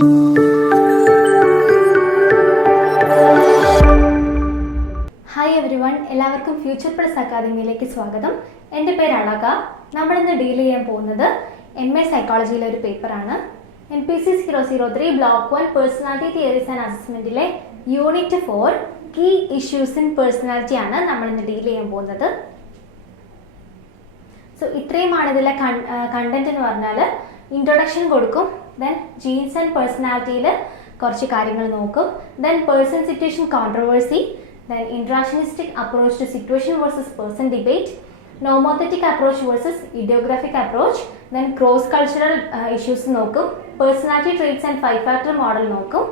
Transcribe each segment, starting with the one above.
Hi everyone, എല്ലാവർക്കും future plus അക്കാദമിയിലേക്ക് സ്വാഗതം. എൻ്റെ പേര് അളക. നമ്മളിന്ന് ഡീൽ ചെയ്യാൻ പോകുന്നത് MA സൈക്കോളജിയിലെ ഒരു പേപ്പറാണ്. MPC 003 block 1 personality theories and അസസ്മെൻറ്റിലെ unit 4 key issues in personality ആണ് നമ്മളിന്ന് ഡീൽ ചെയ്യാൻ പോകുന്നത്. സോ ഇത്രയുമാണ് ഇതിലെ കണ്ടന്റ് എന്ന് പറഞ്ഞാൽ. ഇൻട്രൊഡക്ഷൻ കൊടുക്കും, ദെൻ ജീൻസ് ആൻഡ് പേഴ്സണാലിറ്റിയിൽ കുറച്ച് കാര്യങ്ങൾ നോക്കും, then person situation controversy, then interactionistic approach to situation versus person debate, nomothetic approach versus ideographic approach, then cross cultural issues നോക്കും, personality traits and 5-factor model നോക്കും,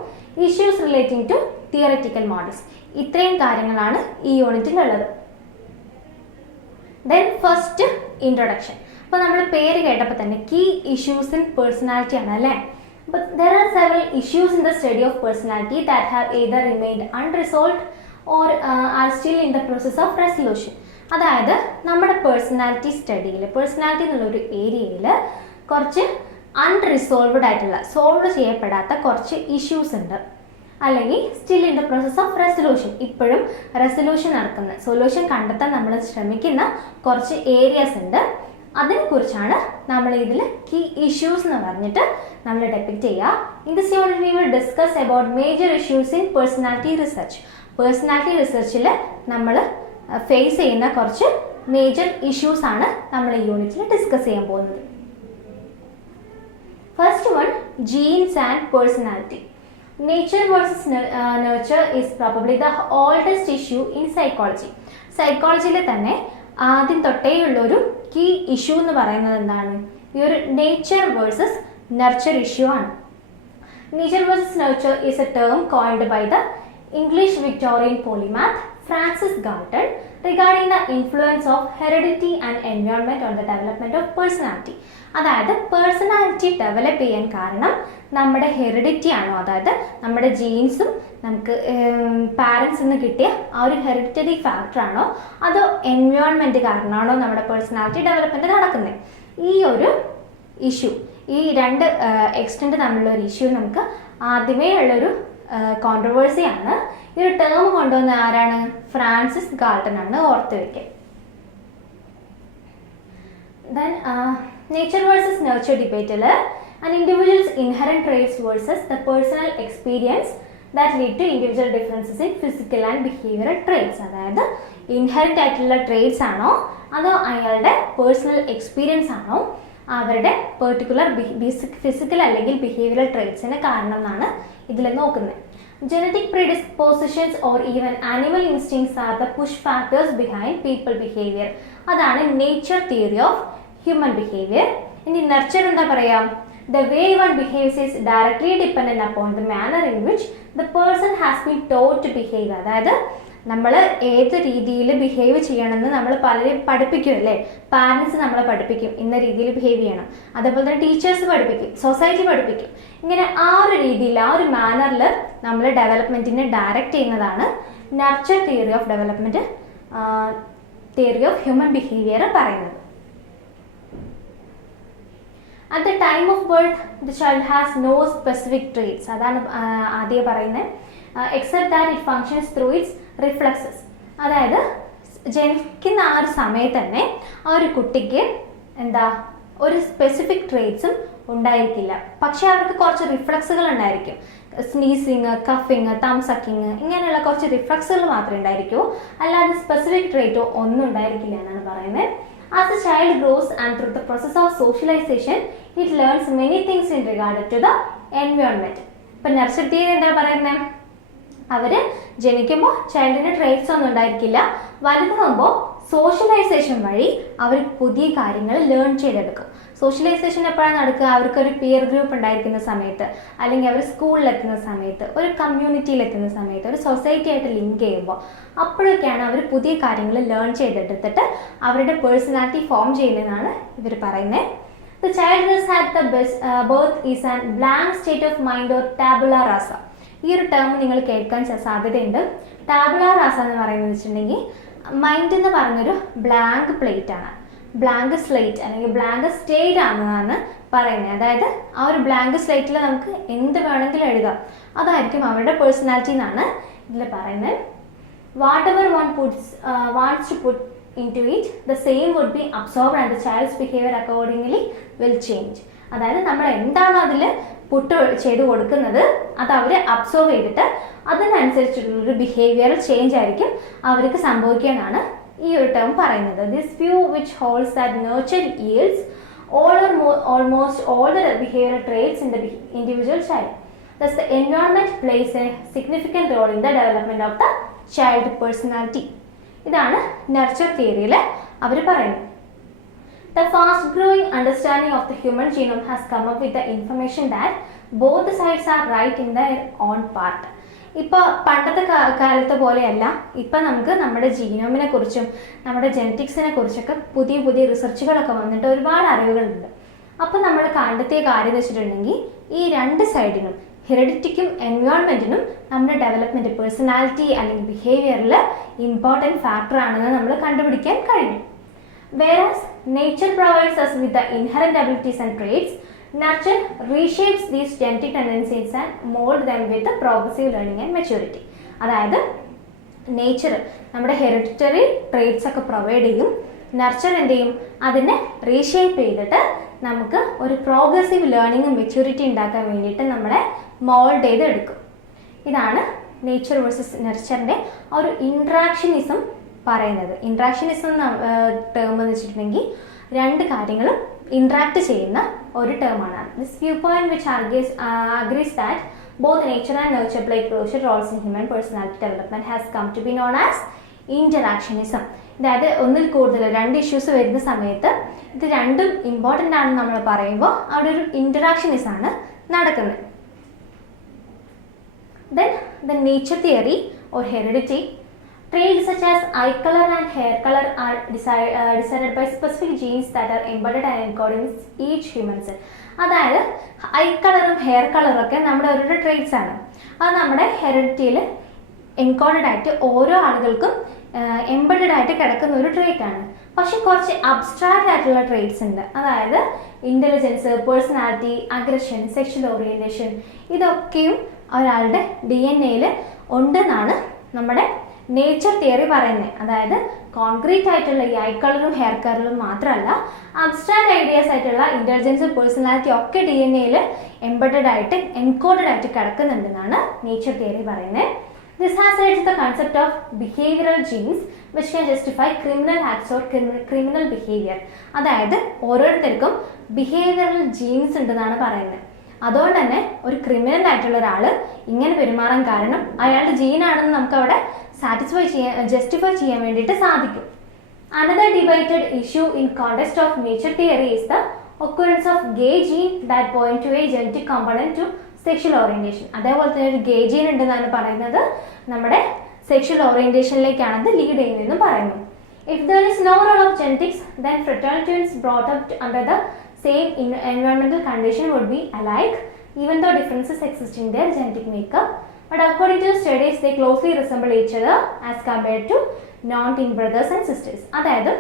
issues relating to theoretical models. ഇത്രയും കാര്യങ്ങളാണ് ഈ യൂണിറ്റിലുള്ളത്. then first introduction. അപ്പോൾ നമ്മൾ പേര് കേട്ടപ്പോൾ തന്നെ കീ ഇഷ്യൂസ് ഇൻ പേഴ്സണാലിറ്റി ആണ് അല്ലേ. but there are several issues in the study of personality that have either remained unresolved or are still in the process of resolution. അതായത് നമ്മുടെ പേഴ്സണാലിറ്റി സ്റ്റഡിയിൽ, പേഴ്സണാലിറ്റി എന്നുള്ളൊരു ഏരിയയിൽ കുറച്ച് അൺറിസോൾവ്ഡ് ആയിട്ടുള്ള, സോൾവ് ചെയ്യപ്പെടാത്ത കുറച്ച് ഇഷ്യൂസ് ഉണ്ട്, അല്ലെങ്കിൽ still in the process of resolution, ഇപ്പോഴും റെസൊല്യൂഷൻ നടക്കുന്ന, സൊല്യൂഷൻ കണ്ടെത്താൻ നമ്മൾ ശ്രമിക്കുന്ന കുറച്ച് ഏരിയാസ് ഉണ്ട്. അതിനെക്കുറിച്ചാണ് നമ്മൾ ഇതിൽ കീ ഇഷ്യൂസ് എന്ന് പറഞ്ഞിട്ട് നമ്മൾ ഡെപ്പിക്റ്റ് ചെയ്യുക. In this unit we will discuss about major issues in personality research. Personality റിസർച്ചിൽ നമ്മൾ ഫേസ് ചെയ്യുന്ന കുറച്ച് മേജർ ഇഷ്യൂസ് ആണ് നമ്മൾ ഈ യൂണിറ്റിൽ ഡിസ്കസ് ചെയ്യാൻ പോകുന്നത്. First one, genes and personality. Nature versus nurture is probably the oldest issue in psychology. സൈക്കോളജിയിൽ തന്നെ ആദ്യം തൊട്ടേയുള്ളൊരു കീ ഇഷ്യൂ എന്ന് പറയുന്നത് എന്താണ്? ഈ ഒരു നേച്ചർ വേഴ്സസ് നർച്ചർ ഇഷ്യൂ ആണ്. Nature versus nurture is a term coined by the English Victorian polymath Francis Galton regarding the influence of heredity and environment on the development of personality. അതായത് personality develop ചെയ്യാൻ കാരണം നമ്മുടെ heredity ആണോ, അതായത് നമ്മുടെ ജീൻസും നമുക്ക് പാരൻസിൽ നിന്ന് കിട്ടിയ ആ ഒരു ഹെറിഡിറ്ററി ഫാക്ടർ ആണോ, അതോ എൻവയോൺമെൻറ്റ് കാരണമാണോ നമ്മുടെ പേഴ്സണാലിറ്റി ഡെവലപ്മെൻറ്റ് നടക്കുന്നത്? ഈ ഒരു ഇഷ്യൂ, ഈ രണ്ട് എക്സ്റ്റെൻറ്റ് തമ്മിലുള്ള ഒരു ഇഷ്യൂ നമുക്ക് ആദ്യമേ ഉള്ളൊരു കോൺട്രവേഴ്സിയാണ്. ഈ ഒരു ടേം കൊണ്ടുവന്ന ആരാണ്? ഫ്രാൻസിസ് ഗാൾട്ടൺ ആണ്, ഓർത്ത് വയ്ക്കുക. ദെൻ നേച്ചർ വേഴ്സസ് നർച്ചർ ഡിബേറ്റിൽ an individuals inherent traits versus the personal experience that lead to individual differences in physical and behavioural traits. അതായത് ഇൻഹറന്റ് ആയിട്ടുള്ള ട്രേറ്റ്സ് ആണോ, അതോ അയാളുടെ പേഴ്സണൽ എക്സ്പീരിയൻസ് ആണോ അവരുടെ പെർട്ടിക്കുലർ ഫിസിക്കൽ അല്ലെങ്കിൽ ബിഹേവിയറൽ ട്രേറ്റ്സിന് കാരണം എന്നാണ് ഇതിൽ നോക്കുന്നത്. Genetic predispositions or even animal instincts are the push factors behind people behaviour. അതാണ് nature theory of human behaviour. ഇനി നർച്ചർ എന്താ പറയാ? The way one behaves is directly dependent upon the manner in which the person has been taught to behave. അതായത് നമ്മൾ ഏത് രീതിയിൽ behave ചെയ്യണമെന്ന് നമ്മൾ പലരും പഠിപ്പിക്കുമല്ലേ. പാരൻസ് നമ്മളെ പഠിപ്പിക്കും ഇന്ന രീതിയിൽ ബിഹേവ് ചെയ്യണം, അതേപോലെ തന്നെ ടീച്ചേഴ്സ് പഠിപ്പിക്കും, സൊസൈറ്റി പഠിപ്പിക്കും. ഇങ്ങനെ ആ ഒരു രീതിയിൽ, ആ ഒരു മാനറിൽ നമ്മൾ ഡെവലപ്മെൻറ്റിനെ ഡയറക്റ്റ് ചെയ്യുന്നതാണ് nurture theory of development, theory of human behaviour പറയുന്നത്. At the time of birth, the child has no specific traits. അതാണ് ആദ്യം പറയുന്നത്. Except that it functions through its reflexes. അതായത് ജനിക്കുന്ന ആ ഒരു സമയത്ത് തന്നെ ആ ഒരു കുട്ടിക്ക് എന്താ ഒരു സ്പെസിഫിക് ട്രേറ്റ്സും ഉണ്ടായിരിക്കില്ല, പക്ഷെ അവർക്ക് കുറച്ച് റിഫ്ലക്സുകൾ ഉണ്ടായിരിക്കും. സ്നീസിങ്, കഫിങ്, തം സക്കിങ്, ഇങ്ങനെയുള്ള കുറച്ച് റിഫ്ലക്സുകൾ മാത്രമേ ഉണ്ടായിരിക്കൂ, അല്ലാതെ സ്പെസിഫിക് ട്രേറ്റോ ഒന്നും ഉണ്ടായിരിക്കില്ല എന്നാണ് പറയുന്നത്. As the child grows and through the process of socialization, it learns many things in regard to the environment. ഇപ്പം നർച്ചർ തിയറി എന്താ പറയുന്നത്? അവർ ജനിക്കുമ്പോൾ ചൈൽഡിന് ട്രേറ്റ്സ് ഒന്നും ഉണ്ടായിരിക്കില്ല, വലുതാകുമ്പോൾ സോഷ്യലൈസേഷൻ വഴി അവർ പുതിയ കാര്യങ്ങൾ ലേൺ ചെയ്തെടുക്കും. സോഷ്യലൈസേഷൻ എപ്പോഴാണ് നടക്കുക? അവർക്കൊരു പിയർ ഗ്രൂപ്പ് ഉണ്ടായിരിക്കുന്ന സമയത്ത്, അല്ലെങ്കിൽ അവർ സ്കൂളിലെത്തുന്ന സമയത്ത്, ഒരു കമ്മ്യൂണിറ്റിയിലെത്തുന്ന സമയത്ത്, ഒരു സൊസൈറ്റി ആയിട്ട് ലിങ്ക് ചെയ്യുമ്പോൾ, അപ്പോഴൊക്കെയാണ് അവർ പുതിയ കാര്യങ്ങൾ ലേൺ ചെയ്തെടുത്തിട്ട് അവരുടെ പേഴ്സണാലിറ്റി ഫോം ചെയ്യുന്നതെന്നാണ് ഇവർ പറയുന്നത്. The child is at the birth is a blank state of mind or tabula rasa. ഈ ഒരു ടേം നിങ്ങൾ കേൾക്കാൻ സാധ്യതയുണ്ട്. ടാബുല റാസ എന്ന് പറയുന്നത് വെച്ചിട്ടുണ്ടെങ്കിൽ മൈൻഡ് എന്ന് പറഞ്ഞൊരു ബ്ലാങ്ക് പ്ലേറ്റ് ആണ്. ബ്ലാങ്ക് സ്ലേറ്റ് അല്ലെങ്കിൽ ബ്ലാങ്ക് സ്റ്റേറ്റ് ആണെന്നാണ് പറയുന്നത്. അതായത് ആ ഒരു ബ്ലാങ്ക് സ്ലേറ്റിൽ നമുക്ക് എന്ത് വേണമെങ്കിലും എഴുതാം, അതായിരിക്കും അവരുടെ പേഴ്സണാലിറ്റി എന്നാണ് ഇതിൽ പറയുന്നത്. Whatever one wants to put into it, the same would be absorbed and the child's behavior accordingly will change. അതായത് നമ്മൾ എന്താണോ അതിൽ പുട്ട് ചെയ്ത് കൊടുക്കുന്നത് അത് അവർ അബ്സോർവ് ചെയ്തിട്ട് അതിനനുസരിച്ചുള്ളൊരു ബിഹേവിയറൽ ചേഞ്ച് ആയിരിക്കും അവർക്ക് സംഭവിക്കാനാണ് ഈ ഒരു ടേം പറയുന്നത്. This view which holds that nurture yields all or almost all the behavioral traits in the individual child. Thus the environment plays a significant role in the development of the child personality. ഇതാണ് nurture തിയറിയിൽ അവർ പറയുന്നത്. The fast growing understanding of the human genome has come up with the information that both the sides are right in their own part. ഇപ്പോൾ പണ്ടത്തെ കാലത്തെ പോലെയല്ല, ഇപ്പം നമുക്ക് നമ്മുടെ ജീനോമിനെ കുറിച്ചും നമ്മുടെ ജെനറ്റിക്സിനെ കുറിച്ചൊക്കെ പുതിയ പുതിയ റിസർച്ചുകളൊക്കെ വന്നിട്ട് ഒരുപാട് അറിവുകളുണ്ട്. അപ്പം നമ്മൾ കണ്ടെത്തിയ കാര്യം എന്ന് വെച്ചിട്ടുണ്ടെങ്കിൽ ഈ രണ്ട് സൈഡിനും ഹെറിഡിറ്റിക്കും എൻവയോൺമെൻറ്റിനും നമ്മുടെ ഡെവലപ്മെൻറ്റ് പേഴ്സണാലിറ്റി അല്ലെങ്കിൽ ബിഹേവിയറിൽ ഇമ്പോർട്ടൻറ്റ് ഫാക്ടർ ആണെന്ന് നമ്മൾ കണ്ടുപിടിക്കാൻ കഴിഞ്ഞു. Whereas nature provides us with the inherent abilities and traits, nurture reshapes these genetic tendencies and mold them with the progressive learning and maturity. അതായത് നേച്ചർ നമ്മുടെ ഹെറിഡിറ്ററി ട്രേറ്റ്സ് ഒക്കെ provide ചെയ്യും, nurture എന്ത് ചെയ്യും, അതിനെ റീഷേപ്പ് ചെയ്തിട്ട് നമുക്ക് ഒരു പ്രോഗ്രസീവ് ലേണിങ്ങും മെച്യൂരിറ്റി ഉണ്ടാക്കാൻ വേണ്ടിയിട്ട് നമ്മളെ മോൾഡ് ചെയ്ത് എടുക്കും. ഇതാണ് നേച്ചർ വേഴ്സസ് നർച്ചറിൻ്റെ ഒരു ഇൻട്രാക്ഷനിസം പറയുന്നത്. ഇൻട്രാക്ഷനിസം ടേം എന്ന് വെച്ചിട്ടുണ്ടെങ്കിൽ രണ്ട് കാര്യങ്ങളും ഇൻട്രാക്ട് ചെയ്യുന്ന ഒരു ടേമാണ്. This view point which agrees that both nature and nurture play crucial roles in human personality development has come to be known as interactionism. അതായത് ഒന്നിൽ കൂടുതൽ രണ്ട് ഇഷ്യൂസ് വരുന്ന സമയത്ത് ഇത് രണ്ടും ഇമ്പോർട്ടൻ്റ് ആണെന്ന് നമ്മൾ പറയുമ്പോൾ അവിടെ ഒരു ഇൻറ്ററാക്ഷനിസം ആണ് നടക്കുന്നത്. Then the nature theory or heredity, traits such as eye color and hair color are decided by specific genes that are embedded and encoded in each human cell. അതായത് ഐ കളറും ഹെയർ കളറും ഒക്കെ നമ്മുടെ ഓരോ ട്രേറ്റ്സ് ആണ്. അത് നമ്മുടെ ഹെറിഡിറ്റിയിൽ encoded ആയിട്ട് ഓരോ ആളുകൾക്കും എംബഡഡ് ആയിട്ട് കിടക്കുന്ന ഒരു ട്രേറ്റ് ആണ്. പക്ഷെ കുറച്ച് അബ്സ്ട്രാക്റ്റ് ആയിട്ടുള്ള ട്രേറ്റ്സ് ഉണ്ട്. അതായത് intelligence, personality, aggression, sexual orientation, ഇതൊക്കെയും ഒരാളുടെ DNA ഉണ്ടെന്നാണ് നമ്മുടെ നേച്ചർ തിയറി പറയുന്നത്. അതായത് കോൺക്രീറ്റ് ആയിട്ടുള്ള ഈ ഐ കളറും ഹെയർ കളറും മാത്രമല്ല, അബ്സ്ട്രാക്റ്റ് ഐഡിയാസ് ആയിട്ടുള്ള ഇൻ്റലിജൻസ്, പേഴ്സണാലിറ്റി ഒക്കെ DNA എംബഡഡ് ആയിട്ട് എൻകോഡഡ് ആയിട്ട് കിടക്കുന്നുണ്ടെന്നാണ് നേച്ചർ തിയറി പറയുന്നത്. This has led to the concept of behavioral genes which can justify criminal acts or criminal behavior. അതായത് ഓരോരുത്തർക്കും ബിഹേവിയറൽ ജീൻസ് ഉണ്ടെന്നാണ് പറയുന്നത്. അതുകൊണ്ട് തന്നെ ഒരു ക്രിമിനൽ ആയിട്ടുള്ള ഒരാൾ ഇങ്ങനെ പെരുമാറാൻ കാരണം അയാളുടെ ജീനാണെന്ന് നമുക്ക് അവിടെ ജസ്റ്റിഫൈ ചെയ്യാൻ വേണ്ടിയിട്ട് സാധിക്കും. Another debated issue in context of nature theory is the occurrence of gay gene that point to a genetic component to sexual orientation. അതേപോലെ തന്നെ ഒരു ഗേ ജീൻ ഉണ്ടെന്നാണ് പറയുന്നത്, നമ്മുടെ സെക്ഷൽ ഓറിയൻറ്റേഷനിലേക്കാണത് ലീഡ് ചെയ്യുന്നതെന്നും പറയുന്നു. If there is no role of genetics then fraternal twins brought up under the same environmental condition would be alike even though differences exist in their genetic makeup. But according to studies they closely resemble each other as compared to non-twin brothers and sisters. അതായത്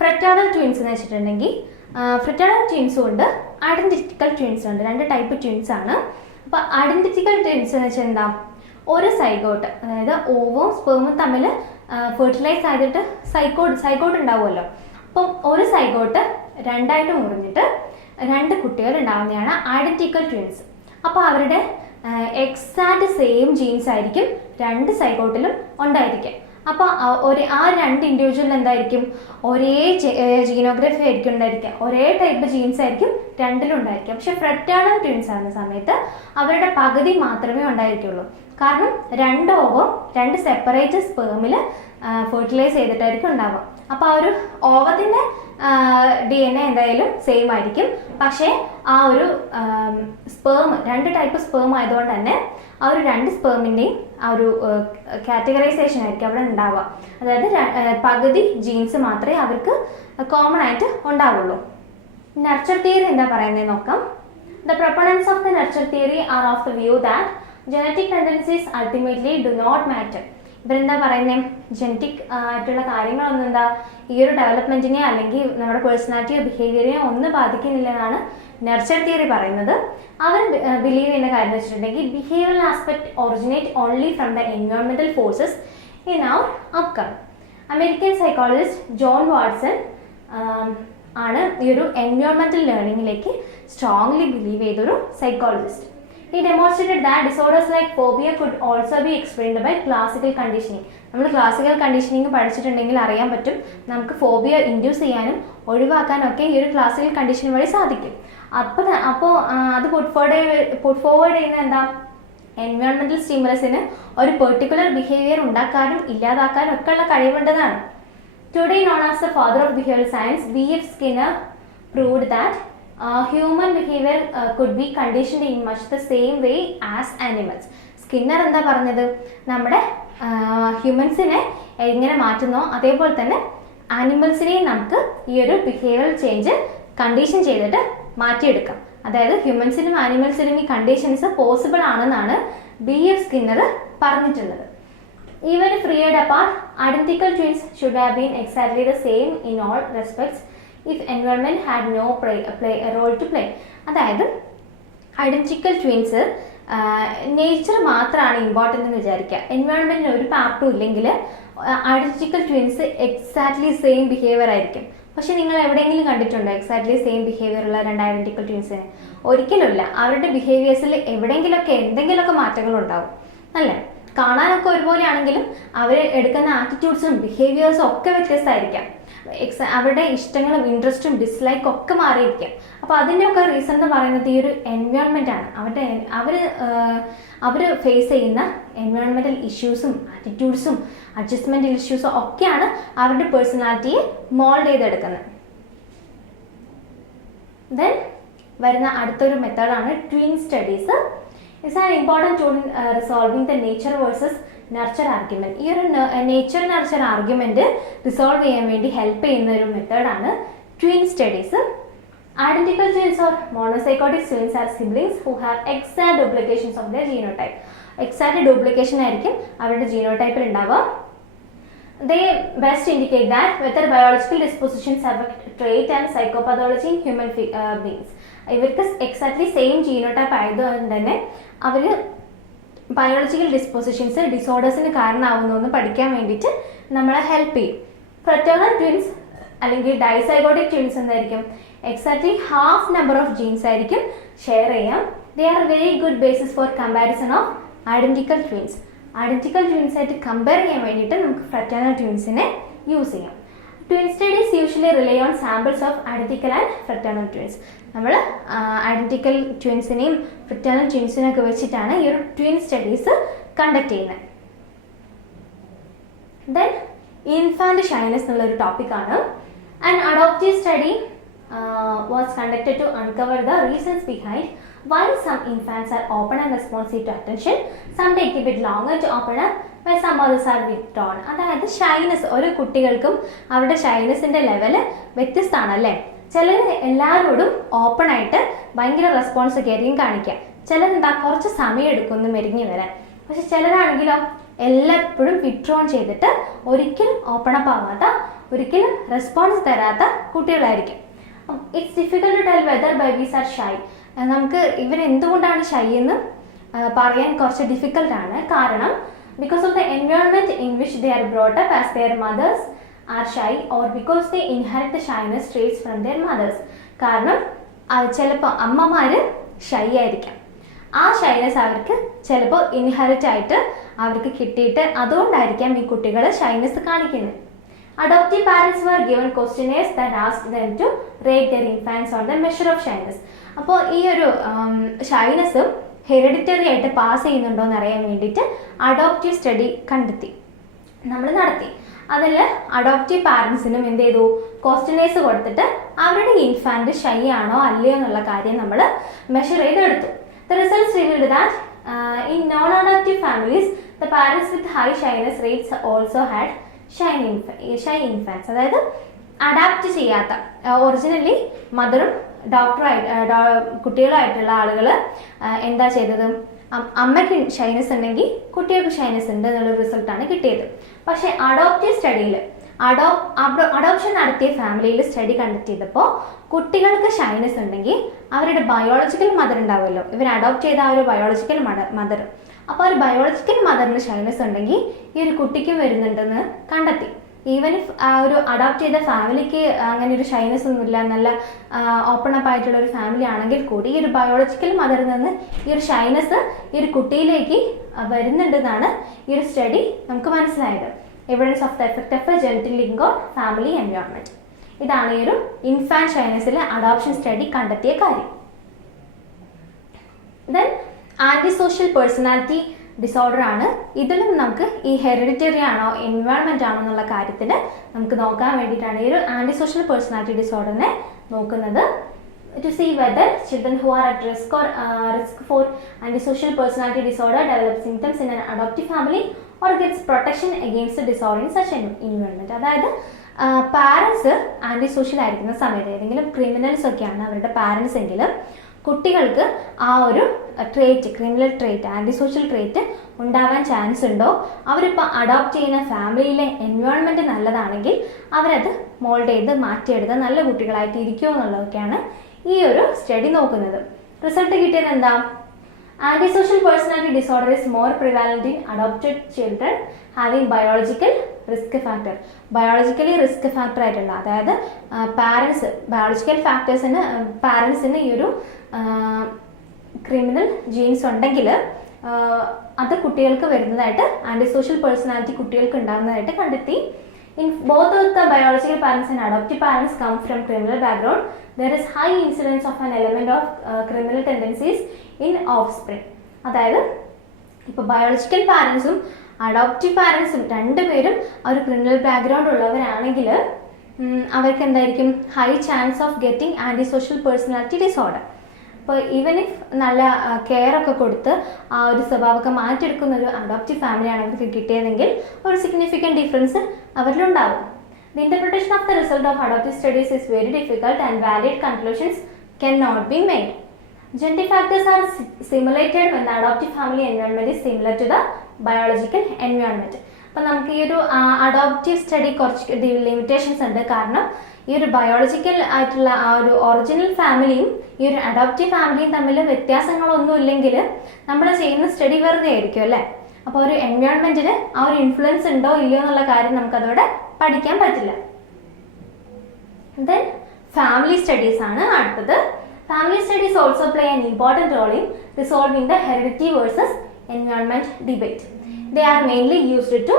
fraternal twins എന്ന് വെച്ചിട്ടുണ്ടെങ്കിൽ fraternal ട്വിൻസും ഉണ്ട്, identical ട്വിൻസും ഉണ്ട്. രണ്ട് type twins ആണ്. അപ്പോൾ identical twins എന്ന് വെച്ചാൽ എന്താ, ഒരു സൈഗോട്ട്, അതായത് ഓവും സ്പേമും തമ്മിൽ ഫെർട്ടിലൈസ് ആയിട്ട് സൈഗോട്ട് ഉണ്ടാവുമല്ലോ. അപ്പം ഒരു സൈഗോട്ട് രണ്ടായിട്ട് മുറിഞ്ഞിട്ട് രണ്ട് കുട്ടികൾ ഉണ്ടാകുന്നതാണ് ഐഡൻറ്റിക്കൽ ട്വിൻസ്. അപ്പോൾ അവരുടെ എക്സാക്റ്റ് സെയിം ജീൻസ് ആയിരിക്കും രണ്ട് സൈഗോട്ടിലും ഉണ്ടായിരിക്കുക. അപ്പോൾ ആ രണ്ട് ഇൻഡിവിജ്വലിന് എന്തായിരിക്കും, ഒരേ ജീനോഗ്രഫി ആയിരിക്കും ഉണ്ടായിരിക്കുക, ഒരേ ടൈപ്പ് ജീൻസ് ആയിരിക്കും രണ്ടിലും ഉണ്ടായിരിക്കുക. പക്ഷെ ഫ്രറ്റേണൽ ട്വിൻസ് ആകുന്ന സമയത്ത് അവരുടെ പകുതി മാത്രമേ ഉണ്ടായിരിക്കുള്ളൂ. കാരണം രണ്ട് ഓവം രണ്ട് സെപ്പറേറ്റ് സ്പേമിൽ ഫെർട്ടിലൈസ് ചെയ്തിട്ടായിരിക്കും ഉണ്ടാവുക. അപ്പോൾ ആ ഒരു ഓവത്തിൻ്റെ DNA എന്തായാലും സെയിം ആയിരിക്കും. പക്ഷേ ആ ഒരു സ്പേം രണ്ട് ടൈപ്പ് സ്പേം ആയതുകൊണ്ട് തന്നെ ആ ഒരു രണ്ട് സ്പേമിൻ്റെയും ആ ഒരു കാറ്റഗറൈസേഷൻ ആയിരിക്കും അവിടെ ഉണ്ടാവുക. അതായത് പകുതി ജീൻസ് മാത്രമേ അവർക്ക് കോമൺ ആയിട്ട് ഉണ്ടാവുള്ളൂ. നർച്ചർ തിയറി എന്താ പറയുന്നത് നോക്കാം. The proponents of the nurture theory are of the view that genetic tendencies ultimately do not matter. ഇവരെന്താ പറയുന്നത്, ജനറ്റിക് ആയിട്ടുള്ള കാര്യങ്ങളൊന്നും എന്താ ഈ ഒരു ഡെവലപ്മെൻറ്റിനെ അല്ലെങ്കിൽ നമ്മുടെ പേഴ്സണാലിറ്റിയോ ബിഹേവിയറിനെയോ ഒന്നും ബാധിക്കുന്നില്ല എന്നാണ് നർച്ചർ തിയറി പറയുന്നത്. അവർ ബിലീവ് ചെയ്യുന്ന കാര്യം എന്ന് വെച്ചിട്ടുണ്ടെങ്കിൽ behavioural aspect originate only from the environmental forces in our upcome. American psychologist John Watson ആണ് ഈ ഒരു എൻവയോൺമെൻറ്റൽ ലേണിങ്ങിലേക്ക് സ്ട്രോങ്ലി ബിലീവ് ചെയ്തൊരു psychologist. He demonstrated that disorders like phobia could also be explained by classical conditioning. നമ്മൾ classical conditioning പഠിച്ചിട്ടുണ്ടെങ്കിൽ അറിയാൻ പറ്റും നമുക്ക് ഫോബിയ ഇൻഡ്യൂസ് ചെയ്യാനും ഒഴിവാക്കാനും ഒക്കെ ഈ ഒരു ക്ലാസിക്കൽ കണ്ടീഷനിങ് വഴി സാധിക്കും. അപ്പോൾ അത് പുട്ട് ഫോർവേഡ് ചെയ്യുന്ന എന്താ, എൻവയോൺമെൻറ്റൽ സ്റ്റിമുലസിന് ഒരു പെർട്ടിക്കുലർ ബിഹേവിയർ ഉണ്ടാക്കാനും ഇല്ലാതാക്കാനും ഒക്കെ ഉള്ള കഴിവുണ്ടെന്നാണ്. Today known as the father of behavioural science, B.F. Skinner proved that human behavior could be conditioned in much the same way as animals. Skinner എന്താ പറഞ്ഞത്, നമ്മുടെ ഹ്യൂമൻസിനെ എങ്ങനെ മാറ്റുന്നോ അതേപോലെ തന്നെ ആനിമൽസിനെയും നമുക്ക് ഈ ഒരു ബിഹേവിയറൽ ചേഞ്ച് കണ്ടീഷൻ ചെയ്തിട്ട് മാറ്റിയെടുക്കാം. അതായത് ഹ്യൂമൻസിനും ആനിമൽസിനും ഈ കണ്ടീഷൻസ് പോസിബിൾ ആണെന്നാണ് B.F. Skinner പറഞ്ഞിട്ടുള്ളത്. Even if reared apart, identical twins should have been exactly the same in all respects if environment had no role to play. അതായത് ഐഡൻറ്റിക്കൽ ട്വിൻസ് നേച്ചർ മാത്രമാണ് important എന്ന് വിചാരിക്കുക, എൻവയോൺമെൻറ്റിന് ഒരു പാർട്ടും ഇല്ലെങ്കിൽ identical twins exactly same behaviour ആയിരിക്കും. പക്ഷെ നിങ്ങൾ എവിടെയെങ്കിലും കണ്ടിട്ടുണ്ടോ എക്സാക്ട്ലി സെയിം ബിഹേവിയർ ഉള്ള രണ്ട് ഐഡൻറ്റിക്കൽ ട്വിൻസിനെ? ഒരിക്കലുമില്ല. അവരുടെ ബിഹേവിയേഴ്സിൽ എവിടെയെങ്കിലുമൊക്കെ എന്തെങ്കിലുമൊക്കെ മാറ്റങ്ങൾ ഉണ്ടാവും അല്ലേ. കാണാനൊക്കെ ഒരുപോലെ ആണെങ്കിലും അവർ എടുക്കുന്ന ആറ്റിറ്റ്യൂഡ്സും ബിഹേവിയേഴ്സും ഒക്കെ വ്യത്യസ്തമായിരിക്കാം. അവരുടെ ഇഷ്ടങ്ങളും ഇൻട്രസ്റ്റും ഡിസ്ലൈക്കും ഒക്കെ മാറിയിരിക്കാം. അപ്പോൾ അതിൻ്റെയൊക്കെ റീസൺ എന്ന് പറയുന്നത് ഈ ഒരു എൻവയോൺമെൻ്റ് ആണ്. അവർ ഫേസ് ചെയ്യുന്ന എൻവയോൺമെൻറ്റൽ ഇഷ്യൂസും ആറ്റിറ്റ്യൂഡ്സും അഡ്ജസ്റ്റ്മെൻറ്റൽ ഇഷ്യൂസും ഒക്കെയാണ് അവരുടെ പേഴ്സണാലിറ്റിയെ മോൾഡ് ചെയ്തെടുക്കുന്നത്. ദെൻ വരുന്ന അടുത്തൊരു മെത്തേഡാണ് twin studies. It's an important tool in resolving the nature versus nurture argument. ഈ ഒരു നേച്ചർ നർച്ചർ ആർഗ്യുമെൻറ്റ് റിസോൾവ് ചെയ്യാൻ വേണ്ടി ഹെൽപ്പ് ചെയ്യുന്ന ഒരു മെത്തേഡാണ് twin studies. Identical twins or monozygotic twins are siblings who have exact duplications of their genotype. Exact duplication ആയിരിക്കും അവരുടെ ജീനോടൈപ്പിൽ ഉണ്ടാവുക. They best indicate that whether biological dispositions have a trait and psychopathology in human beings. ഇവർക്ക് exactly same genotype ആയതുകൊണ്ട് തന്നെ അവർ biological ഡിസ്പോസിഷൻസ് ഡിസോർഡേഴ്സിന് കാരണമാവുന്നു എന്ന് പഠിക്കാൻ വേണ്ടിയിട്ട് നമ്മളെ ഹെൽപ്പ് ചെയ്യും. ഫ്രറ്റേണൽ ട്വിൻസ് അല്ലെങ്കിൽ ഡൈസൈഗോട്ടിക് ട്വിൻസ് എന്തായിരിക്കും, exactly half number of genes ആയിരിക്കും ഷെയർ ചെയ്യാം. They are very good basis for comparison of identical twins. Identical twins ആയിട്ട് കമ്പയർ ചെയ്യാൻ വേണ്ടിയിട്ട് നമുക്ക് ഫ്രറ്റേണൽ ട്വിൻസിനെ യൂസ് ചെയ്യാം. Twin studies usually relay on samples of identical and fraternal twins. നമ്മൾ identical ട്വിൻസിനെയും fraternal ട്വിൻസിനെയും ഒക്കെ വെച്ചിട്ടാണ് ഈ ഒരു ട്വിൻ സ്റ്റഡീസ് കണ്ടക്ട് ചെയ്യുന്നത്. ദെൻ ഇൻഫാൻറ്റ് ഷൈനസ് എന്നുള്ളൊരു ടോപ്പിക്കാണ്. An adoptive study was conducted to uncover the reasons behind why some infants are open and responsive to attention, some take a bit longer to open up, while some others are withdrawn. അതായത് shyness, ഓരോ കുട്ടികൾക്കും അവരുടെ ഷൈനസിൻ്റെ level വ്യത്യസ്തമാണല്ലേ. ചിലർ എല്ലാവരോടും open ആയിട്ട് ഭയങ്കര response ഒക്കെ ആയിരിക്കും കാണിക്കുക, ചിലരെന്താ കുറച്ച് സമയം എടുക്കുന്നു മെരിഞ്ഞു വരാൻ. പക്ഷെ ചിലരാണെങ്കിലോ എല്ലായ്പ്പോഴും വിഡ്രോൺ ചെയ്തിട്ട് ഒരിക്കലും ഓപ്പൺ അപ്പ് ആവാത്ത, ഒരിക്കലും റെസ്പോൺസ് തരാത്ത കുട്ടികളായിരിക്കും. It's difficult to tell whether babies are shy. നമുക്ക് ഇവരെന്തുകൊണ്ടാണ് ഷൈ എന്ന് പറയാൻ കുറച്ച് ഡിഫിക്കൽട്ടാണ്. കാരണം because of the environment in which they are brought up as their mothers are shy or because they inherit the shyness traits from their mothers. കാരണം ചിലപ്പോൾ അമ്മമാർ ഷൈ ആയിരിക്കാം, ആ ഷൈനസ് അവർക്ക് ചിലപ്പോൾ ഇൻഹെറിറ്റ് ആയിട്ട് അവർക്ക് കിട്ടിയിട്ട് അതുകൊണ്ടായിരിക്കാം ഈ കുട്ടികൾ ഷൈനസ് കാണിക്കുന്നത്. Adoptive parents were given questionnaires that asked them to rate their infants on the measure of shyness. അപ്പോൾ ഈ ഒരു ഷൈനസ് ഹെറിഡിറ്ററി ആയിട്ട് പാസ് ചെയ്യുന്നുണ്ടോ എന്ന് അറിയാൻ വേണ്ടിയിട്ട് അഡോപ്റ്റീവ് സ്റ്റഡി നമ്മൾ നടത്തി. അതിൽ അഡോപ്റ്റീവ് പാരൻസിനും എന്ത് ചെയ്തു, ക്വസ്റ്റ്യനേഴ്സ് കൊടുത്തിട്ട് അവരുടെ ഇൻഫാൻറ്റ് ഷൈ ആണോ അല്ലയോ എന്നുള്ള കാര്യം നമ്മൾ മെഷർ ചെയ്തെടുത്തു. The results revealed that in non-adoptive families, the parents with high shyness rates also had shy infants. അതായത് അഡാപ്റ്റ് ചെയ്യാത്ത, ഒറിജിനലി മദറും കുട്ടികളായിട്ടുള്ള ആളുകൾ എന്താ ചെയ്തത്, അമ്മയ്ക്ക് ഷൈനസ് ഉണ്ടെങ്കിൽ കുട്ടികൾക്ക് ഷൈനസ് ഉണ്ട് എന്നുള്ള റിസൾട്ടാണ് കിട്ടിയത്. പക്ഷേ അഡോപ്റ്റീവ് സ്റ്റഡിയിൽ അഡോപ്ഷൻ നടത്തിയ ഫാമിലിയിൽ സ്റ്റഡി കണ്ടക്ട് ചെയ്തപ്പോൾ കുട്ടികൾക്ക് ഷൈനസ് ഉണ്ടെങ്കിൽ അവരുടെ ബയോളജിക്കൽ മദർ ഉണ്ടാവുമല്ലോ, ഇവർ അഡോപ്റ്റ് ചെയ്ത ആ ഒരു ബയോളജിക്കൽ മദർ, അപ്പോൾ ഒരു ബയോളജിക്കൽ മദറിന് ഷൈനസ് ഉണ്ടെങ്കിൽ ഈ ഒരു കുട്ടിക്കും വരുന്നുണ്ടെന്ന് കണ്ടെത്തി. ഈവൻ ഇഫ് ആ ഒരു അഡോപ്റ്റ് ചെയ്ത ഫാമിലിക്ക് അങ്ങനെ ഒരു ഷൈനസ് ഒന്നുമില്ല, നല്ല ഓപ്പൺ അപ്പ് ആയിട്ടുള്ള ഒരു ഫാമിലി ആണെങ്കിൽ കൂടി ഈ ഒരു ബയോളജിക്കൽ മദറിൽ നിന്ന് ഈ ഒരു ഷൈനസ് ഈ ഒരു കുട്ടിയിലേക്ക് വരുന്നുണ്ടെന്നാണ് ഈ ഒരു സ്റ്റഡി നമുക്ക് മനസ്സിലായത്. Evidence of the effect of a genetic link on family environment. ഇതാണ് ഈ ഒരു ഇൻഫാന്റ് ഷൈനസിൽ അഡോപ്ഷൻ സ്റ്റഡി കണ്ടെത്തിയ കാര്യം. Then antisocial personality disorder ആണ്. ഇതിലും നമുക്ക് ഈ ഹെറിഡിറ്ററി ആണോ എൻവയോൺമെന്റ് ആണോ എന്നുള്ള കാര്യത്തിന് നമുക്ക് നോക്കാൻ വേണ്ടിയിട്ടാണ് ഈ ഒരു ആന്റി സോഷ്യൽ പേഴ്സണാലിറ്റി ഡിസോർഡറിനെ നോക്കുന്നത്. To see whether children who are at risk for antisocial personality disorder develop symptoms in an adoptive family or gets protection against the disorder in such an environment. അതായത് parents anti social ആയിരിക്കുന്ന സമയത്ത് ഏതെങ്കിലും criminals ഒക്കെയാണ് അവരുടെ parents എങ്കിൽ കുട്ടികൾക്ക് ആ ഒരു trait, criminal trait, antisocial trait ഉണ്ടാവാൻ ചാൻസ് ഉണ്ടോ, അവരിപ്പോൾ അഡോപ്റ്റ് ചെയ്യുന്ന ഫാമിലിയിലെ എൻവയോൺമെൻറ്റ് നല്ലതാണെങ്കിൽ അവരത് മോൾഡ് ചെയ്ത് മാറ്റിയെടുത്ത് നല്ല കുട്ടികളായിട്ട് ഇരിക്കുമോ എന്നുള്ളതൊക്കെയാണ് ഈ ഒരു സ്റ്റഡി നോക്കുന്നത്. റിസൾട്ട് കിട്ടിയത് എന്താ? Antisocial personality disorder is more prevalent in adopted children having biological risk factor. Biologically risk factor ആയിട്ടുള്ള, അതായത് ബയോളജിക്കൽ ഫാക്ടേഴ്സിന് പാരൻസിന് ഈ ഒരു ക്രിമിനൽ ജീൻസ് ഉണ്ടെങ്കിൽ അത് കുട്ടികൾക്ക് വരുന്നതായിട്ട്, ആന്റിസോഷ്യൽ പേഴ്സണാലിറ്റി കുട്ടികൾക്ക് ഉണ്ടാകുന്നതായിട്ട് കണ്ടെത്തി. In both of the biological parents and adoptive parents come from criminal background, there is high incidence of an element of criminal tendencies in offspring. അതായത് ഇപ്പോൾ ബയോളജിക്കൽ പാരൻസും അഡോപ്റ്റീവ് പാരൻസും രണ്ടുപേരും ഒരു ക്രിമിനൽ ബാക്ക്ഗ്രൗണ്ട് ഉള്ളവരാണെങ്കിൽ അവർക്ക് എന്തായിരിക്കും high chance of getting antisocial personality disorder. അപ്പോൾ even if നല്ല care ഒക്കെ കൊടുത്ത് ആ ഒരു സ്വഭാവമൊക്കെ മാറ്റിയെടുക്കുന്ന ഒരു അഡോപ്റ്റീവ് ഫാമിലിയാണ് അവർക്ക് കിട്ടിയതെങ്കിൽ ഒരു സിഗ്നിഫിക്കൻറ്റ് ഡിഫറൻസ് അവരിലുണ്ടാവും. The interpretation of the result of adoptive studies is very difficult and valid conclusions can not be made. Genetic factors are simulated when the adoptive family environment is similar to the biological environment. അപ്പം നമുക്ക് ഈ ഒരു adoptive study കുറച്ച് limitations ഉണ്ട്. കാരണം ഈ ഒരു biological ആയിട്ടുള്ള ആ ഒരു ഒറിജിനൽ ഫാമിലിയും ഈ ഒരു അഡോപ്റ്റീവ് ഫാമിലിയും തമ്മിൽ വ്യത്യാസങ്ങളൊന്നും ഇല്ലെങ്കിൽ നമ്മൾ ചെയ്യുന്ന സ്റ്റഡി വെറുതെ ആയിരിക്കും അല്ലേ. അപ്പോൾ ഒരു എൻവയോൺമെൻറ്റിന് ആ ഒരു ഇൻഫ്ലുവൻസ് ഉണ്ടോ ഇല്ലയോ എന്നുള്ള കാര്യം നമുക്കതോടെ പഠിക്കാൻ പറ്റില്ല. ദെൻ ഫാമിലി സ്റ്റഡീസ് ആണ് അടുത്തത്. Family studies also play an important role in resolving the heredity versus environment debate. They are mainly used to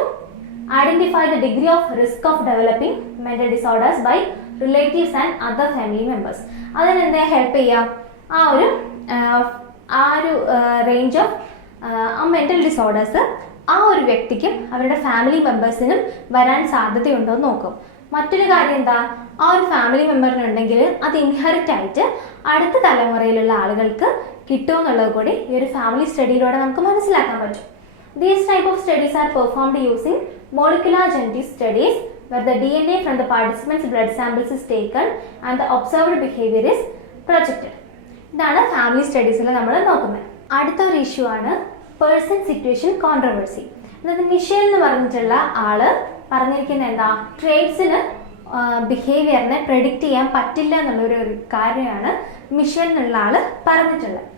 identify the degree of risk of developing mental disorders by relatives and other family members. അതിനെന്താ help ചെയ്യുക? ആ ഒരു range of mental disorders ആ ഒരു വ്യക്തിക്കും അവരുടെ family മെമ്പേഴ്സിനും വരാൻ സാധ്യതയുണ്ടോ എന്ന് നോക്കും. മറ്റൊരു കാര്യം എന്താ, ആ ഒരു ഫാമിലി മെമ്പറിനുണ്ടെങ്കിൽ അത് ഇൻഹെറിറ്റ് ആയിട്ട് അടുത്ത തലമുറയിലുള്ള ആളുകൾക്ക് കിട്ടുമെന്നുള്ളത് കൂടി ഈ ഒരു ഫാമിലി സ്റ്റഡിയിലൂടെ നമുക്ക് മനസ്സിലാക്കാൻ പറ്റും. These type of studies are performed using molecular genetic studies where the DNA from the participants' blood samples is taken and the observed behavior is projected. ഇതാണ് ഫാമിലി സ്റ്റഡീസിൽ നമ്മൾ നോക്കുന്നത്. അടുത്ത ഒരു ഇഷ്യൂ ആണ് പേഴ്സൺ സിറ്റുവേഷൻ കോൺട്രവേഴ്സി. അതായത് Michel എന്ന് പറഞ്ഞിട്ടുള്ള ആള് പറഞ്ഞിരിക്കുന്നത് എന്താ, ട്രേഡ്സിന് ബിഹേവിയറിനെ പ്രെഡിക്റ്റ് ചെയ്യാൻ പറ്റില്ല എന്നുള്ളൊരു കാര്യമാണ് മിഷേൽ എന്നുള്ള ആള് പറഞ്ഞിട്ടുള്ളത്.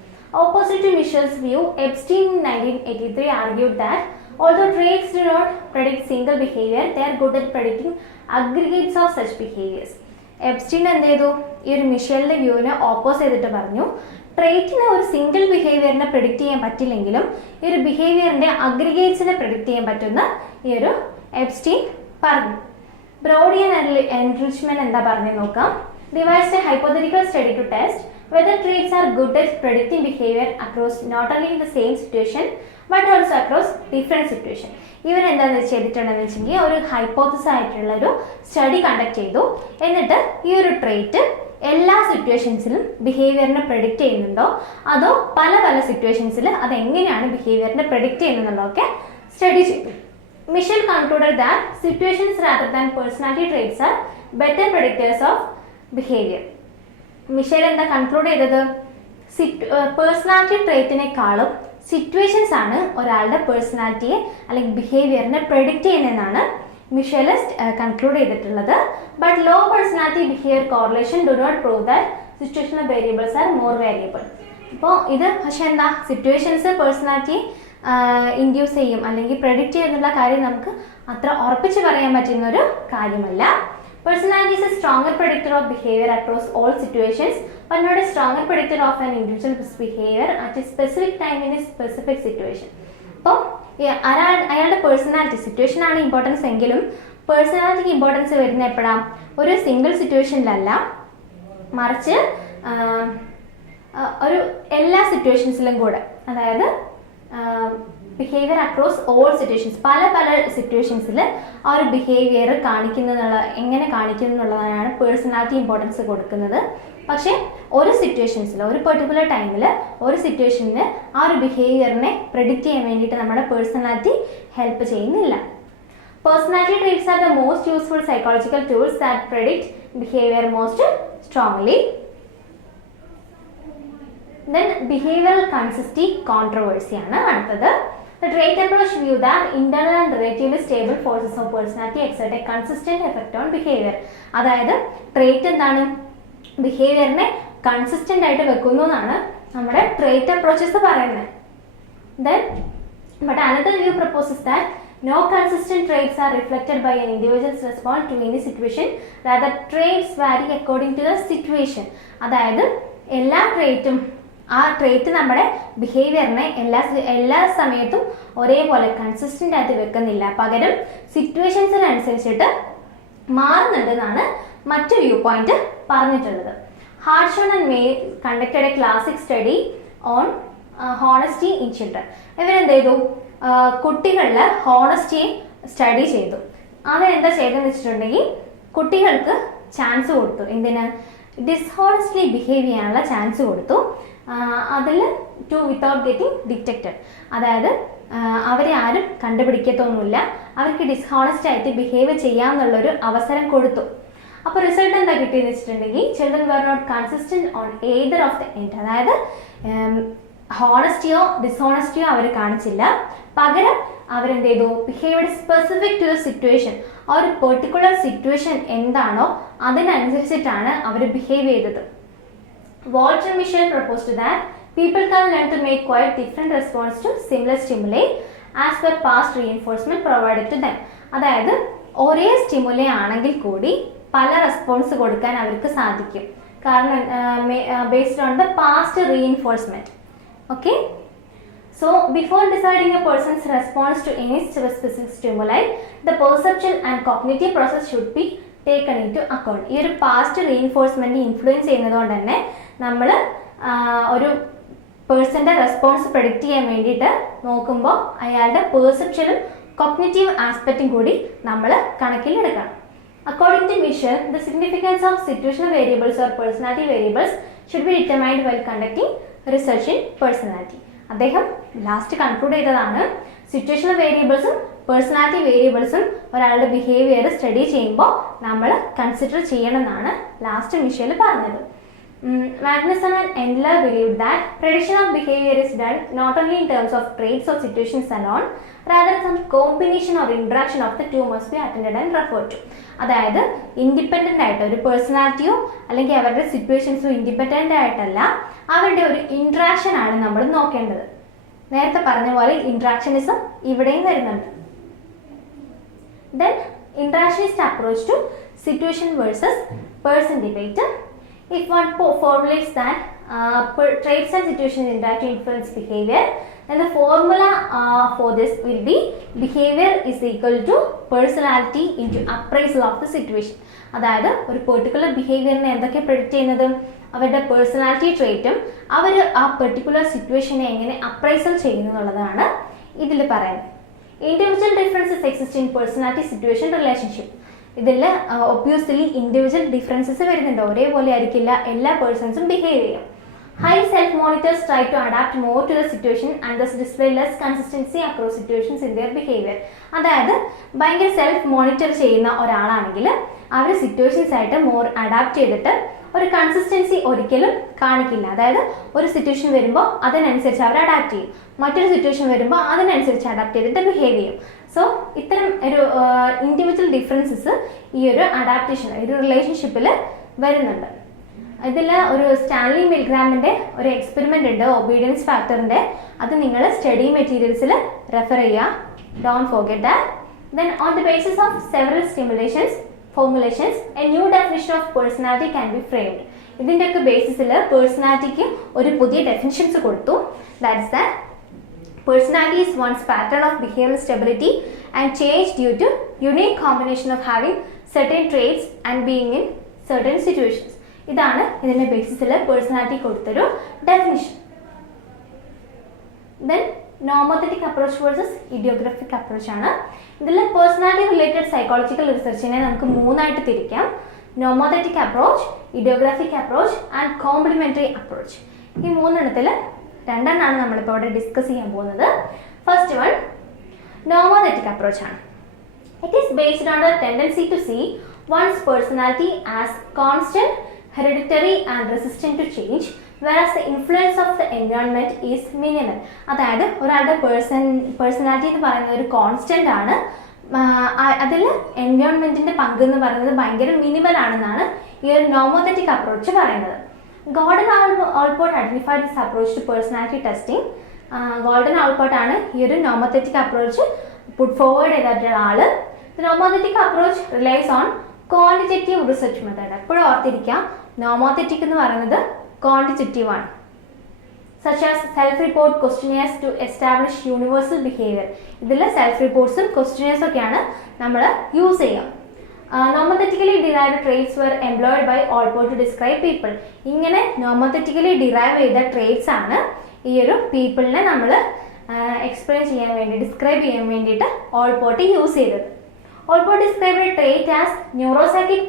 Opposite to Michel's view, Epstein in 1983 argued that although traits do not predict single behavior, they are good at predicting aggregates of such behaviors. Epstein എന്ത് ചെയ്തു, ഈ ഒരു മിഷേലിന്റെ വ്യൂവിനെ ഓപ്പോസ് ചെയ്തിട്ട് പറഞ്ഞു, ട്രേറ്റിന് ഒരു സിംഗിൾ ബിഹേവിയറിനെ പ്രെഡിക്റ്റ് ചെയ്യാൻ പറ്റില്ലെങ്കിലും ഈ ഒരു ബിഹേവിയറിന്റെ അഗ്രിഗേറ്റ്സിനെ പ്രെഡിക്റ്റ് ചെയ്യാൻ പറ്റുന്ന ഈ ഒരു എപ്സ്റ്റീൻ പറഞ്ഞു. ബ്രോഡിയൻ എൻറിച്ച്മെന്റ് എന്താ പറഞ്ഞു നോക്കാം. Devised a hypothetical study to test whether traits are good at predicting behavior across not only in the same situation but also across different situation. ഇവർ എന്താണെന്ന് ചെയ്തിട്ടുണ്ടെന്ന് വെച്ചെങ്കിൽ ഒരു ഹൈപ്പോത്തസിസ് ആയിട്ടുള്ള ഒരു സ്റ്റഡി കണ്ടക്ട് ചെയ്തു. എന്നിട്ട് ഈ ഒരു ട്രേറ്റ് എല്ലാ സിറ്റുവേഷൻസിലും ബിഹേവിയറിനെ പ്രെഡിക്റ്റ് ചെയ്യുന്നുണ്ടോ അതോ പല പല സിറ്റുവേഷൻസിൽ അതെങ്ങനെയാണ് ബിഹേവിയറിനെ പ്രെഡിക്റ്റ് ചെയ്യുന്നതെന്നുള്ളതൊക്കെ സ്റ്റഡി ചെയ്തു. Mischel concluded that situations rather than personality traits are better predictors of behavior. Mischel എന്താ കൺക്ലൂഡ് ചെയ്തത്? പേഴ്സണാലിറ്റി ട്രേറ്റിനേക്കാളും സിറ്റുവേഷൻസ് ആണ് ഒരാളുടെ പേഴ്സണാലിറ്റിയെ അല്ലെങ്കിൽ ബിഹേവിയറിനെ പ്രെഡിക്റ്റ് ചെയ്യുന്നതെന്നാണ് മിഷേൽ കൺക്ലൂഡ് ചെയ്തിട്ടുള്ളത്. But low personality behaviour correlation do not prove that situational variables are more variable. അപ്പോൾ ഇത് പക്ഷെ എന്താ, സിറ്റുവേഷൻസ് പേഴ്സണാലിറ്റി ഇൻഡ്യൂസ് ചെയ്യും അല്ലെങ്കിൽ പ്രെഡിക്റ്റ് ചെയ്യുന്നുള്ള കാര്യം നമുക്ക് അത്ര ഉറപ്പിച്ച് പറയാൻ പറ്റുന്ന ഒരു കാര്യമല്ല. Personality is a stronger predictor of behavior across all situations, but not a stronger predictor of an individual's behavior at a specific time in a specific situation. അപ്പോൾ അയാളുടെ പേഴ്സണാലിറ്റി സിറ്റുവേഷൻ ആണ് ഇമ്പോർട്ടൻസ് എങ്കിലും പേഴ്സണാലിറ്റിക്ക് ഇമ്പോർട്ടൻസ് വരുന്ന എപ്പോഴാണ്? ഒരു single സിറ്റുവേഷനിലല്ല, മറിച്ച് ഒരു എല്ലാ സിറ്റുവേഷൻസിലും കൂടെ, അതായത് ബിഹേവിയർ അക്രോസ് ഓൾ സിറ്റുവേഷൻസ്, പല പല സിറ്റുവേഷൻസിൽ ആ ഒരു ബിഹേവിയർ എങ്ങനെ കാണിക്കുന്നു എന്നുള്ളതാണ് പേഴ്സണാലിറ്റി ഇമ്പോർട്ടൻസ് കൊടുക്കുന്നത്. പക്ഷേ ഒരു സിറ്റുവേഷൻസിൽ, ഒരു പെർട്ടിക്കുലർ ടൈമിൽ ഒരു സിറ്റുവേഷനിൽ ആ ഒരു ബിഹേവിയറിനെ പ്രെഡിക്റ്റ് ചെയ്യാൻ വേണ്ടിയിട്ട് നമ്മുടെ പേഴ്സണാലിറ്റി ഹെൽപ്പ് ചെയ്യുന്നില്ല. Personality traits are the most useful psychological tools that predict behaviour most strongly. Then behavioral consistency controversy ആണ് അടുത്തത്. The trait approach view that internal and relatively stable forces of personality exert a consistent effect on behavior. അതായത് trait എന്താണ്? ബിഹേവിയറിനെ consistent ആയിട്ട് വെക്കുന്നു എന്നാണ് നമ്മുടെ trait approaches പറയുന്നത്. Then but another view proposes that no consistent traits are reflected by an individual's response to any situation, rather traits vary according to the situation. അതായത് എല്ലാ ട്രേറ്റും ആ ട്രേറ്റ് നമ്മുടെ ബിഹേവിയറിനെ എല്ലാ സമയത്തും ഒരേപോലെ കൺസിസ്റ്റന്റ് ആയിട്ട് വെക്കുന്നില്ല, പകരം സിറ്റുവേഷൻസിനനുസരിച്ചിട്ട് മാറുന്നുണ്ടെന്നാണ് മറ്റു വ്യൂ പോയിന്റ് പറഞ്ഞിട്ടുള്ളത്. Hartshorne and May conducted a classic study on honesty in children. ഇവരെന്ത് ചെയ്തു? കുട്ടികളിൽ ഹോണസ്റ്റിയെ സ്റ്റഡി ചെയ്തു. അതെന്താ ചെയ്തതെന്ന് വെച്ചിട്ടുണ്ടെങ്കിൽ കുട്ടികൾക്ക് ചാൻസ് കൊടുത്തു. എന്തിന്? ഡിസ്ഹോണസ്റ്റ്ലി ബിഹേവ് ചെയ്യാനുള്ള ചാൻസ് കൊടുത്തു. അതിൽ വിത്തൗട്ട് ഗെറ്റിംഗ് ഡിറ്റക്റ്റഡ്, അതായത് അവരെ ആരും കണ്ടുപിടിക്കത്തൊന്നുമില്ല, അവർക്ക് ഡിസ്ഹോണസ്റ്റ് ആയിട്ട് ബിഹേവ് ചെയ്യാമെന്നുള്ളൊരു അവസരം കൊടുത്തു. അപ്പോൾ റിസൾട്ട് എന്താ കിട്ടിയെന്ന് വെച്ചിട്ടുണ്ടെങ്കിൽ children were not consistent on either of the end, അതായത് ഹോണസ്റ്റിയോ ഡിസ്ഹോണസ്റ്റിയോ അവർ കാണിച്ചില്ല, പകരം അവരെന്ത് ചെയ്തു? Behaviour specific to the situation, ആ ഒരു പെർട്ടിക്കുലർ സിറ്റുവേഷൻ എന്താണോ അതിനനുസരിച്ചിട്ടാണ് അവർ ബിഹേവ് ചെയ്തത്. Walter Mischel proposed that people can learn to make quite different response to similar stimuli as per past reinforcement provided to them. അതായത് ഒരേ സ്റ്റിമുലൈ ആണെങ്കിൽ കൂടി പല റെസ്പോൺസ് കൊടുക്കാൻ അവർക്ക് സാധിക്കും, കാരണം based on the past reinforcement. Okay, so before deciding a person's response to any specific stimuli, the perceptual and cognitive process should be taken into account. ഈ ഒരു പാസ്റ്റ് റീഇൻഫോഴ്സ്മെന്റ് ഇൻഫ്ലുവൻസ് ചെയ്യുന്നതുകൊണ്ട് തന്നെ നമ്മൾ ഒരു പേഴ്സന്റെ റെസ്പോൺസ് പ്രെഡിക്റ്റ് ചെയ്യാൻ വേണ്ടിയിട്ട് നോക്കുമ്പോൾ അയാളുടെ പെർസെപ്ഷനും കോഗ്നിറ്റീവ് ആസ്പെക്റ്റും കൂടി നമ്മൾ കണക്കിലെടുക്കണം. According to Mischel, the significance of situational variables or personality variables should be determined while conducting research in personality. അദ്ദേഹം ലാസ്റ്റ് കൺക്ലൂഡ് ചെയ്തതാണ് സിറ്റുവേഷണൽ വേരിയബിൾസും പേഴ്സണാലിറ്റി വേരിയബിൾസും ഒരാളുടെ ബിഹേവിയർ സ്റ്റഡി ചെയ്യുമ്പോൾ നമ്മൾ കൺസിഡർ ചെയ്യണമെന്നാണ് ലാസ്റ്റ് മിഷേൽ പറഞ്ഞത്. Magnuson and Endler believed that prediction of behavior is done not only in terms of traits or situations alone, rather some combination or interaction of the two must be attended and referred to. അതായത് independent ആയിട്ട് ഒരു പേഴ്സണാലിറ്റിയോ അല്ലെങ്കിൽ അവരുടെ സിറ്റുവേഷൻസോ independent ആയിട്ടല്ല, അവരുടെ ഒരു interaction ആണ് നമ്മൾ നോക്കേണ്ടത്. നേരത്തെ പറഞ്ഞ പോലെ ഇൻട്രാക്ഷനിസം ഇവിടെയും വരുന്നുണ്ട്. Then interactionist approach to situation versus person debate. If one formulates that traits and situations interact to influence behavior, then the formula for this will be behavior is equal to personality into appraisal of the situation. അതായത് ഒരു particular ബിഹേവിയറിനെ എന്തൊക്കെ predict ചെയ്യുന്നത്? അവരുടെ personality ട്രേറ്റും അവർ ആ particular സിറ്റുവേഷനെ എങ്ങനെ appraisal ചെയ്യുന്നു എന്നുള്ളതാണ് ഇതിൽ പറയുന്നത്. Individual differences exist in personality situation relationship. ഇതിൽ ഒബ്വിയസ്ലി ഇൻഡിവിജ്വൽ ഡിഫറൻസസ് വരുന്നുണ്ട്, ഒരേപോലെ ആയിരിക്കില്ല എല്ലാ പേഴ്സൺസും ബിഹേവ് ചെയ്യുക. High self monitors try to adapt more to the situation and thus display less consistency across situations in their behaviour. അതായത് ഭയങ്കര self monitor ചെയ്യുന്ന ഒരാളാണെങ്കിൽ അവർ സിറ്റുവേഷൻസ് ആയിട്ട് മോർ അഡാപ്റ്റ് ചെയ്തിട്ട് ഒരു കൺസിസ്റ്റൻസി ഒരിക്കലും കാണിക്കില്ല. അതായത് ഒരു സിറ്റുവേഷൻ വരുമ്പോൾ അതിനനുസരിച്ച് അവർ അഡാപ്റ്റ് ചെയ്യും, മറ്റൊരു സിറ്റുവേഷൻ വരുമ്പോൾ അതിനനുസരിച്ച് അഡാപ്റ്റ് ചെയ്തിട്ട് ബിഹേവ് ചെയ്യും. സോ ഇത്തരം ഒരു ഇൻഡിവിജ്വൽ ഡിഫറൻസസ് ഈ ഒരു അഡാപ്റ്റേഷൻ, ഒരു റിലേഷൻഷിപ്പിൽ വരുന്നുണ്ട്. ഇതിൽ ഒരു സ്റ്റാൻലി മിൽഗ്രാമിൻ്റെ ഒരു എക്സ്പെരിമെൻ്റ് ഉണ്ട്, ഒബീഡിയൻസ് ഫാക്ടറിൻ്റെ. അത് നിങ്ങൾ സ്റ്റഡി മെറ്റീരിയൽസിൽ റെഫർ ചെയ്യുക. Don't forget that. Then on the basis of several formulations, a new definition of personality can be framed. ഇതിൻ്റെയൊക്കെ ബേസിസിൽ പേഴ്സണാലിറ്റിക്ക് ഒരു പുതിയ ഡെഫിനിഷൻസ് കൊടുത്തു. That's that personality is one's pattern of behavioral stability and change due to unique combination of having certain traits and being in certain situations. ഇതാണ് ഇതിൻ്റെ ബേസിസിൽ personality കൊടുത്തൊരു definition. Then nomothetic approach versus idiographic approach ആണ്. ഇതിൽ personality related psychological റിസർച്ചിനെ നമുക്ക് മൂന്നായിട്ട് തിരിക്കാം: nomothetic approach, idiographic approach and complementary approach. ഈ മൂന്നെണ്ണത്തിൽ രണ്ടെണ്ണമാണ് നമ്മളിപ്പോൾ ഇവിടെ ഡിസ്കസ് ചെയ്യാൻ പോകുന്നത്. ഫസ്റ്റ് വൺ നോമോത്തറ്റിക് അപ്രോച്ച് ആണ്. It is based on the tendency to see one's personality as constant, hereditary and resistant to change, whereas the influence of the environment is minimal. അതായത് ഒരാളുടെ പേഴ്സണാലിറ്റി എന്ന് പറയുന്നത് ഒരു constant ആണ്, അതിൽ എൻവയോൺമെന്റിന്റെ പങ്ക് എന്ന് പറയുന്നത് ഭയങ്കര മിനിമൽ ആണെന്നാണ് ഈ ഒരു നോമോത്തറ്റിക് അപ്രോച്ച് പറയുന്നത്. Gordon Allport identified this approach to personality testing. Gordon Allport ആണ് ഈ ഒരു നോമോത്തറ്റിക് അപ്രോച്ച് പുട്ട് ഫോർവേഡ് ചെയ്തിട്ടുള്ള ആള്. Nomothetic approach relies on quantitative research method. എപ്പോഴും ഓർത്തിരിക്കാം, നോമോത്തറ്റിക് എന്ന് പറയുന്നത് ക്വാണ്ടിറ്റേറ്റീവ് ആണ്. Such as self report questionnaires to establish universal behaviour. ഇതിൽ സെൽഫ് റിപ്പോർട്ട്സും ക്വസ്റ്റ്യനെയർസും ഒക്കെയാണ് നമ്മൾ യൂസ് ചെയ്യുക. Nomothetically derived traits were employed by Allport to describe people. ഇങ്ങനെ നോമോത്തറ്റിക്കലി ഡിറൈവ് ചെയ്ത ട്രേറ്റ്സ് ആണ് ഈ ഒരു പീപ്പിളിനെ നമ്മൾ എക്സ്പ്ലെയിൻ ചെയ്യാൻ വേണ്ടി, ഡിസ്ക്രൈബ് ചെയ്യാൻ വേണ്ടിയിട്ട് ഓൾപോർട്ട് യൂസ് ചെയ്തത്. Allport described a trait as neuropsychic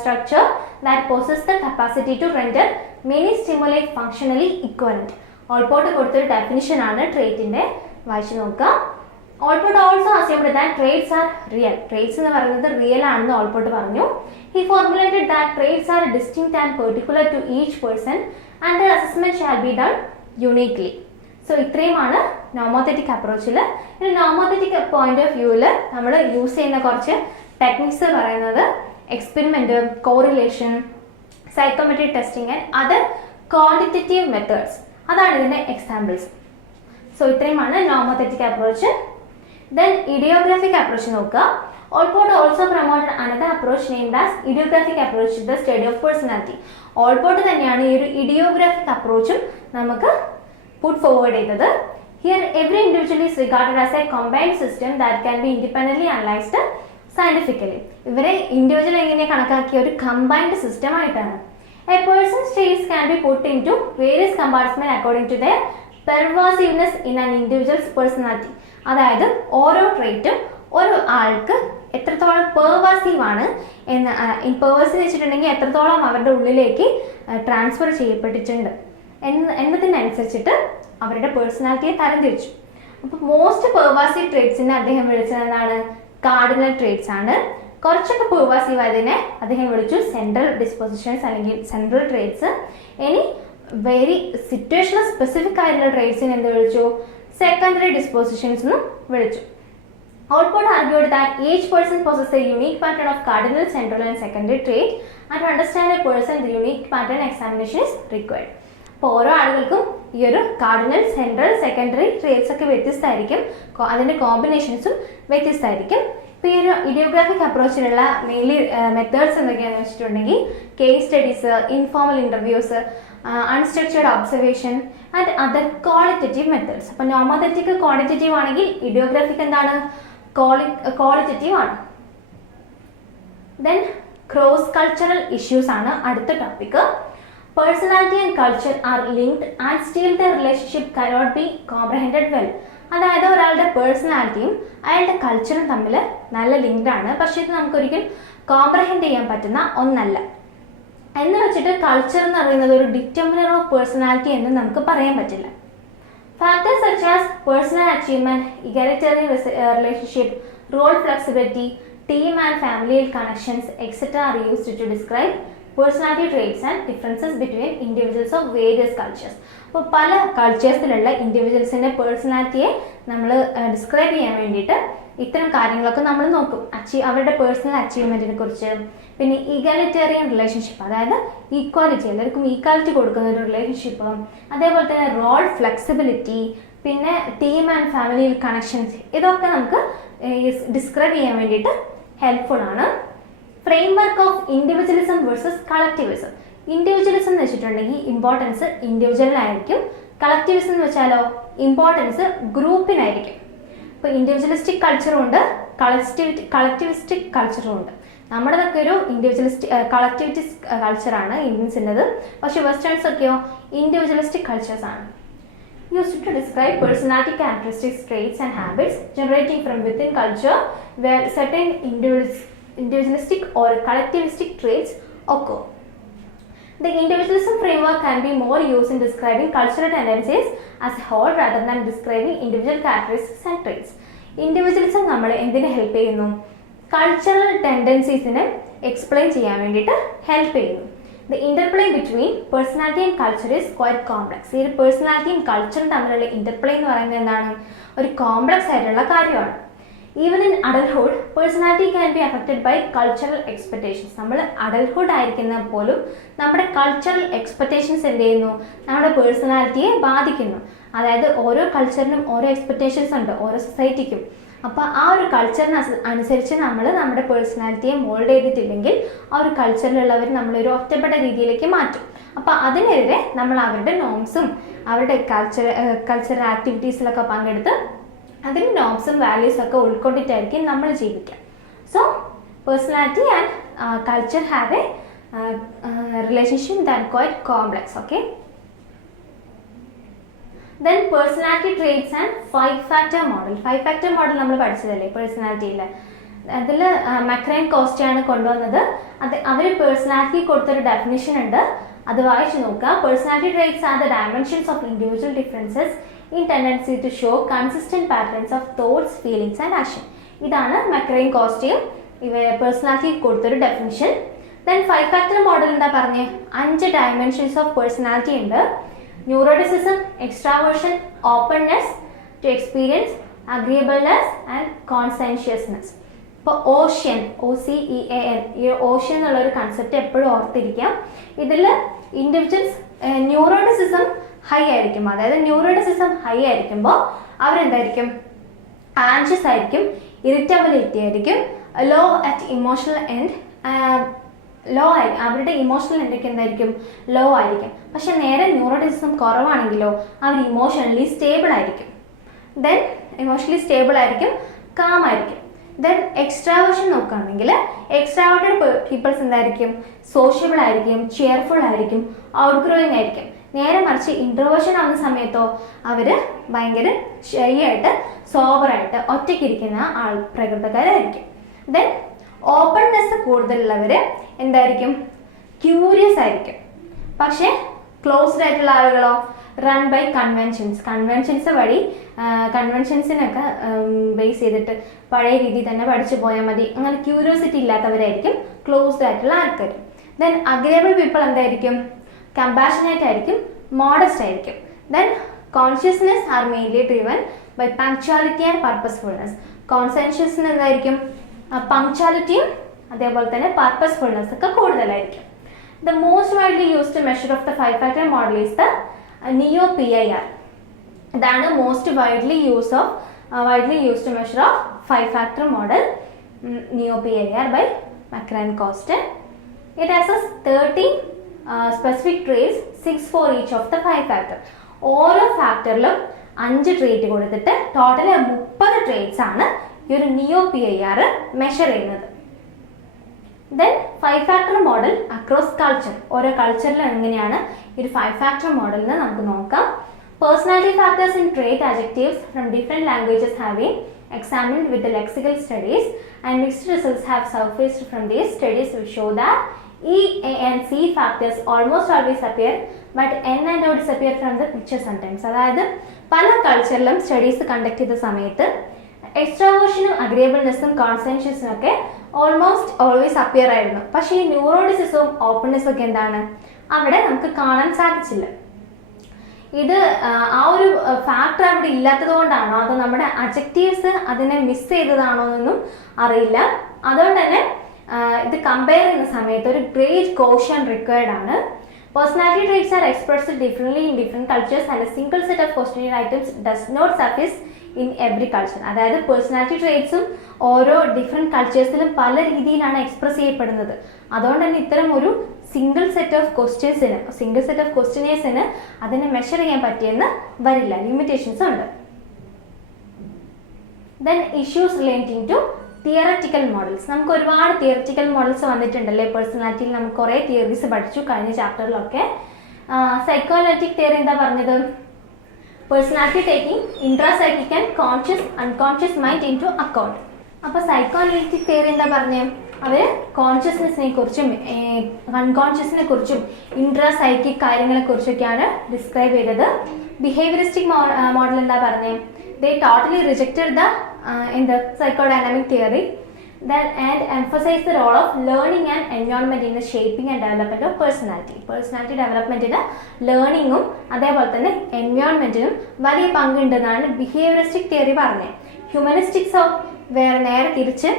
structure that possesses the capacity to render many stimuli functionally equivalent. Allport കൊടുത്തൊരു ഡെഫിനിഷൻ ആണ് ട്രേറ്റിന്റെ, വായിച്ചു നോക്കുക. Allport also assumed that traits are real. Traits എന്ന് പറയുന്നത് റിയൽ ആണെന്ന് Allport പറഞ്ഞു. He formulated that traits are distinct and particular to each person and the assessment shall be done uniquely. So ഇത്രയുമാണ് നോമോത്തറ്റിക് അപ്രോച്ചിൽ. ഒരു നോമോത്തറ്റിക് പോയിന്റ് ഓഫ് വ്യൂവിൽ നമ്മൾ use ചെയ്യുന്ന കുറച്ച് ടെക്നിക്സ് പറയുന്നത് experiment, correlation, psychometric testing and other quantitative methods. അതാണ് ഇതിന്റെ examples. So ഇത്രയുമാണ് നോമോത്തറ്റിക് അപ്രോച്ച്. ദെൻ ഇഡിയോഗ്രാഫിക് അപ്രോച്ച് നോക്കുക. Allport also promoted another approach named as idiographic approach to the study of personality. Allport തന്നെയാണ് ഈ ഒരു ഇഡിയോഗ്രാഫിക് അപ്രോച്ചും നമുക്ക് put forward ചെയ്തത്. Here every individual is regarded as a combined system that can be independently analyzed scientifically. ഇവരെ individual എങ്ങനെ കണക്കാക്കിയ ഒരു combined system ആയിട്ടാണ്. A person's traits can be put into various compartments according to their pervasiveness in an individual's personality. അതായത് ഓരോ ട്രേറ്റും ഒരു ആൾക്ക് എത്രത്തോളം പെർവാസീവ് ആണ് എന്ന്, പെർവാസീവ് വെച്ചിട്ടുണ്ടെങ്കിൽ എത്രത്തോളം അവരുടെ ഉള്ളിലേക്ക് ട്രാൻസ്ഫർ ചെയ്യപ്പെട്ടിട്ടുണ്ട് എന്നതിനനുസരിച്ചിട്ട് അവരുടെ പേഴ്സണാലിറ്റിയെ തരംതിരിച്ചു. അപ്പോൾ മോസ്റ്റ് പെർവാസീവ് ട്രേറ്റ്സിനെ അദ്ദേഹം വിളിച്ചത് എന്താണ്? കാർഡിനൽ ട്രേറ്റ്സ് ആണ്. കുറച്ചൊക്കെ പെർവാസീവ് ആയതിനെ അദ്ദേഹം വിളിച്ചു സെൻട്രൽ ഡിസ്പോസിഷൻസ് അല്ലെങ്കിൽ സെൻട്രൽ ട്രേറ്റ്സ്. ഇനി വെരി സിറ്റുവേഷണൽ സ്പെസിഫിക് ആയിട്ടുള്ള ട്രേറ്റ്സിന് എന്ത് വിളിച്ചു? സെക്കൻഡറി ഡിസ്പോസിഷൻസ് എന്നും വിളിച്ചു. Allport argued that each person possesses a unique pattern of cardinal, central and secondary trait, and to understand a person the unique pattern examination is required. അപ്പോൾ ഓരോ ആളുകൾക്കും ഈ ഒരു കാർഡിനൽ, സെൻട്രൽ, സെക്കൻഡറി ട്രേറ്റ്സ് ഒക്കെ വ്യത്യസ്തമായിരിക്കും, അതിൻ്റെ കോമ്പിനേഷൻസും വ്യത്യസ്തമായിരിക്കും. ഇപ്പോൾ ഈ ഒരു ഇഡിയോഗ്രാഫിക് അപ്രോച്ചിലുള്ള മെയിൻലി മെത്തേഡ്സ് എന്തൊക്കെയാണെന്ന് വെച്ചിട്ടുണ്ടെങ്കിൽ case studies, informal interviews, unstructured observation and other qualitative methods. അപ്പോൾ നോമോത്തറ്റിക് ക്വാണ്ടിറ്റേറ്റീവ് ആണെങ്കിൽ ഇഡിയോഗ്രാഫിക് എന്താണ്? ക്വാളിറ്റേറ്റീവ് ആണ്. ദെൻ ക്രോസ് കൾച്ചറൽ ഇഷ്യൂസ് ആണ് അടുത്ത topic. Personality and culture are linked and still their relationship cannot be comprehended well. അതായത് ഒരാളുടെ പേഴ്സണാലിറ്റിയും അയാളുടെ കൾച്ചറും തമ്മിൽ നല്ല ലിങ്ക്ഡ് ആണ്, പക്ഷേ ഇത് നമുക്കൊരിക്കലും കോംപ്രഹെൻഡ് ചെയ്യാൻ പറ്റുന്ന ഒന്നല്ല. എന്ന് വെച്ചിട്ട് കൾച്ചർ എന്ന് പറയുന്നത് ഒരു ഡിറ്റർമിനർ ഓഫ് പേഴ്സണാലിറ്റി എന്ന് നമുക്ക് പറയാൻ പറ്റില്ല. Factors such as personal achievement, egalitarian relationship, role flexibility, team and familial connections etcetera are used to describe personality traits and differences between individuals of various cultures. അപ്പോൾ പല കൾച്ചേഴ്സിലുള്ള ഇൻഡിവിജ്വൽസിൻ്റെ പേഴ്സണാലിറ്റിയെ നമ്മൾ ഡിസ്ക്രൈബ് ചെയ്യാൻ വേണ്ടിയിട്ട് ഇത്തരം കാര്യങ്ങളൊക്കെ നമ്മൾ നോക്കും. അവരുടെ പേഴ്സണൽ അച്ചീവ്മെൻറ്റിനെ കുറിച്ച്, പിന്നെ ഈഗാലിറ്റേറിയൻ റിലേഷൻഷിപ്പ്, അതായത് ഈക്വാലിറ്റി, എല്ലാവർക്കും ഈക്വാലിറ്റി കൊടുക്കുന്ന ഒരു റിലേഷൻഷിപ്പ്, അതേപോലെ തന്നെ റോൾ ഫ്ലെക്സിബിലിറ്റി, പിന്നെ ടീം ആൻഡ് ഫാമിലി കണക്ഷൻസ്, ഇതൊക്കെ നമുക്ക് ഡിസ്ക്രൈബ് ചെയ്യാൻ വേണ്ടിയിട്ട് ഹെൽപ്ഫുൾ ആണ്. Framework of individualism versus collectivism. Individualism എന്ന് വെച്ചിട്ടുണ്ടെങ്കിൽ ഇമ്പോർട്ടൻസ് ഇൻഡിവിജ്വലിനായിരിക്കും, കളക്റ്റിവിസം എന്ന് വെച്ചാലോ ഇമ്പോർട്ടൻസ് ഗ്രൂപ്പിനായിരിക്കും. ഇപ്പോൾ ഇൻഡിവിജ്വലിസ്റ്റിക് കൾച്ചറും ഉണ്ട്, കളക്റ്റിവിസ്റ്റിക് കൾച്ചറും ഉണ്ട്. നമ്മുടെതൊക്കെ ഒരു കളക്റ്റിവിറ്റിസ്റ്റ് കൾച്ചറാണ് ഇന്ത്യൻസിൻ്റെത്. പക്ഷേ വെസ്റ്റേൺസ് ഒക്കെയോ ഇൻഡിവിജ്വലിസ്റ്റിക് കൾച്ചേഴ്സ് ആണ്. Used to describe personality characteristics, traits and habits generating from within culture where certain individualistic or collectivistic traits occur. The individualism framework can be more used in describing cultural tendencies as a whole rather than describing individual characteristics and traits. Individualism നമ്മളെ എന്തിനെ help ചെയ്യുന്നു? Cultural ടെൻഡൻസീസിനെ explain ചെയ്യാൻ വേണ്ടിയിട്ട് help ചെയ്യുന്നു. The interplay between personality and culture is quite complex. ഈ പേഴ്സണാലിറ്റിയും കൾച്ചറും തമ്മിലുള്ള interplay എന്ന് പറയുന്നത് എന്താണ്? ഒരു കോംപ്ലക്സ് ആയിട്ടുള്ള കാര്യമാണ്. Even in adulthood personality can be affected by cultural expectations. നമ്മൾ അഡൽട്ട്ഹുഡ് ആയിരിക്കുന്ന പോലും നമ്മുടെ കൾച്ചറൽ എക്സ്പെക്ടേഷൻസ് എന്ത് ചെയ്യുന്നു? നമ്മുടെ പേഴ്സണാലിറ്റിയെ ബാധിക്കുന്നു. അതായത് ഓരോ കൾച്ചറിനും ഓരോ എക്സ്പെക്ടേഷൻസ് ഉണ്ട്, ഓരോ സൊസൈറ്റിക്കും. അപ്പോൾ ആ ഒരു കൾച്ചറിന് അനുസരിച്ച് നമ്മൾ നമ്മുടെ പേഴ്സണാലിറ്റിയെ മോൾഡ് ചെയ്തിട്ടില്ലെങ്കിൽ ആ ഒരു കൾച്ചറിലുള്ളവർ നമ്മളൊരു ഒറ്റപ്പെട്ട രീതിയിലേക്ക് മാറ്റും. അപ്പോൾ അതിനെതിരെ നമ്മൾ അവരുടെ നോംസും അവരുടെ കൾച്ചറൽ ആക്ടിവിറ്റീസിലൊക്കെ പങ്കെടുത്ത് അതിന് നോംസും വാല്യൂസും ഒക്കെ ഉൾക്കൊണ്ടിട്ടായിരിക്കും നമ്മൾ ജീവിക്കുക. So personality and culture have A relationship that quite complex. Okay, then personality traits and 5-factor model. 5-factor model നമ്മൾ പഠിച്ചതല്ലേ പേഴ്സണാലിറ്റിയിൽ. അതിൽ മക്രൈൻ കോസ്റ്റിയാണ് കൊണ്ടുവന്നത്. അവർ പേഴ്സണാലിറ്റി കൊടുത്തൊരു ഡെഫിനിഷൻ ഉണ്ട്, അത് വായിച്ചു നോക്കുക. Personality traits are the dimensions of individual differences in tendency to show consistent patterns of thoughts, feelings and action. ഇതാണ് McCrae കോസ്റ്റിയും പേഴ്സണാലിറ്റി കൊടുത്തൊരു ഡെഫിനിഷൻ. ദെൻ 5-factor മോഡൽ എന്താ പറഞ്ഞേ? 5 ഡയമെൻഷൻസ് ഓഫ് പേഴ്സണാലിറ്റി ഉണ്ട്. Neuroticism, extraversion, openness to experience, agreeableness and conscientiousness. ഇപ്പോൾ OCEAN, OCEAN, ഈ OCEAN എന്നുള്ളൊരു concept എപ്പോഴും ഓർത്തിരിക്കാം. ഇതിൽ ഇൻഡിവിജ്വൽസ് ന്യൂറോട്ടിസിസം ഹൈ ആയിരിക്കും. അതായത് ന്യൂറോട്ടിസിസം ഹൈ ആയിരിക്കുമ്പോൾ അവരെന്തായിരിക്കും? ആൻഷ്യസ് ആയിരിക്കും, ഇറിറ്റബിലിറ്റി ആയിരിക്കും, low at emotional end, low ആയി അവരുടെ ഇമോഷണൽ എൻഡൊക്കെ എന്തായിരിക്കും? ലോ ആയിരിക്കും. പക്ഷെ നേരെ ന്യൂറോട്ടിസിസം കുറവാണെങ്കിലോ അവർ ഇമോഷണലി സ്റ്റേബിൾ ആയിരിക്കും. ദെൻ ഇമോഷണലി സ്റ്റേബിൾ ആയിരിക്കും, കാം ആയിരിക്കും. ദെൻ എക്സ്ട്രാവേർഷൻ നോക്കുകയാണെങ്കിൽ എക്സ്ട്രാവേർട്ടഡ് പീപ്പിൾസ് എന്തായിരിക്കും? സോഷ്യബിൾ ആയിരിക്കും, ചെയർഫുൾ ആയിരിക്കും, ഔട്ട് ഗ്രോയിങ് ആയിരിക്കും. നേരെ മറിച്ച് ഇൻട്രോവേർഷൻ ആവുന്ന സമയത്തോ അവർ ഭയങ്കര ഷൈ ആയിട്ട്, സോബറായിട്ട്, ഒറ്റയ്ക്കിരിക്കുന്ന പ്രകൃതക്കാരായിരിക്കും. ദെൻ ഓപ്പൺനെസ് കൂടുതലുള്ളവർ എന്തായിരിക്കും? ക്യൂരിയസ് ആയിരിക്കും. പക്ഷേ ക്ലോസ്ഡ് ആയിട്ടുള്ള ആളുകളോ റൺ ബൈ കൺവെൻഷൻസ് വഴി, കൺവെൻഷൻസിനൊക്കെ ബേസ് ചെയ്തിട്ട് പഴയ രീതിയിൽ തന്നെ പഠിച്ചു പോയാൽ മതി, അങ്ങനെ ക്യൂരിയോസിറ്റി ഇല്ലാത്തവരായിരിക്കും ക്ലോസ്ഡ് ആയിട്ടുള്ള ആൾക്കാർ. ദെൻ അഗ്രേബിൾ പീപ്പിൾ എന്തായിരിക്കും? കമ്പാഷനേറ്റ് ആയിരിക്കും, മോഡസ്റ്റ് ആയിരിക്കും. Then consciousness are mainly driven by punctuality and purposefulness. കോൺസെൻഷ്യസിന് എന്തായിരിക്കും? പങ്ക്ച്വാലിറ്റിയും അതേപോലെ തന്നെ പർപ്പസ്ഫുൾനെസ് ഒക്കെ കൂടുതലായിരിക്കും. The most widely used measure of the 5-factor model is the NEO-PIR. ഇതാണ് most widely used measure of 5-factor model, NEO-PIR by McCran-Costen. It has 13 specific traits, 6 for each of the 5-factor. ഓരോ ഫാക്ടറിലും 5 trait കൊടുത്തിട്ട് total 30 traits ആണ് ഈ ഒരു NEO-PIR measure ചെയ്യുന്നത്. Then 5-factor model across culture. ഓരോ കൾച്ചറിലും എങ്ങനെയാണ് ഈ ഒരു 5-factor മോഡലിന് നമുക്ക് നോക്കാം. Personality factors in trait adjectives from different languages have been examined with the lexical studies and mixed results have surfaced from these studies which show that E, A and C factors almost always appear but N and O disappear from the picture sometimes. അതായത് പല കൾച്ചറിലും studies conduct ചെയ്ത സമയത്ത് എക്സ്ട്രാവേർഷനും അഗ്രേബിൾനെസ്സും കോൺസെൻഷ്യസും ഒക്കെ almost always appear ആയിരുന്നു. പക്ഷേ ഈ ന്യൂറോട്ടിസിസവും ഓപ്പൺനെസ്സും ഒക്കെ എന്താണ്, അവിടെ നമുക്ക് കാണാൻ സാധിച്ചില്ല. ഇത് ആ ഒരു ഫാക്ടർ അവിടെ ഇല്ലാത്തത് കൊണ്ടാണോ അതോ നമ്മുടെ അഡ്ജക്റ്റീവ്സ് അതിനെ മിസ് ചെയ്തതാണോ എന്നൊന്നും അറിയില്ല. അതുകൊണ്ട് തന്നെ ഇത് കമ്പയർ ചെയ്യുന്ന സമയത്ത് ഒരു ഗ്രേറ്റ് കോഷൻ റിക്വയർഡ് ആണ്. Personality traits are expressed differently in different cultures and a single set of questionnaire items does not suffice in every culture. അതായത് പേഴ്സണാലിറ്റി ട്രേറ്റ്സും ഓരോ ഡിഫറെൻറ്റ് കൾച്ചേഴ്സിലും പല രീതിയിലാണ് എക്സ്പ്രസ് ചെയ്യപ്പെടുന്നത്. അതുകൊണ്ട് തന്നെ ഇത്തരം ഒരു സിംഗിൾ സെറ്റ് ഓഫ് ക്വസ്റ്റ്യനേഴ്സിന് അതിനെ മെഷർ ചെയ്യാൻ പറ്റിയെന്ന് വരില്ല, ലിമിറ്റേഷൻസ് ഉണ്ട്. Then issues relating to theoretical models. നമുക്ക് ഒരുപാട് തിയററ്റിക്കൽ മോഡൽസ് വന്നിട്ടുണ്ടല്ലേ പേഴ്സണാലിറ്റിയിൽ. നമുക്ക് കുറേ തിയറീസ് പഠിച്ചു കഴിഞ്ഞ ചാപ്റ്ററിലൊക്കെ. സൈക്കോഅനലിറ്റിക് തിയറി എന്താ പറഞ്ഞത്? Personality taking intrapsychic and conscious unconscious mind in to account. അപ്പോൾ സൈക്കോഅനലിറ്റിക് തിയറി എന്താ പറഞ്ഞത്? അവർ കോൺഷ്യസ്നെസ്സിനെ കുറിച്ചും അൺകോൺഷ്യസിനെ കുറിച്ചും ഇൻട്രാസൈക്കിക് കാര്യങ്ങളെ കുറിച്ചൊക്കെയാണ് ഡിസ്ക്രൈബ് ചെയ്തത്. ബിഹേവിയറിസ്റ്റിക് മോഡൽ എന്താ പറഞ്ഞത്? They totally rejected the in the psychodynamic theory and emphasized the role of learning and environment in the shaping and development of personality. Personality development in learning അതേപോലെ തന്നെ എൻവയോൺമെന്റിനും വലിയ പങ്കുണ്ടെന്നാണ് behaviouristic theory പറഞ്ഞത്. ഹ്യൂമനിസ്റ്റിക്സോ വേറെ നേരെ തിരിച്ച്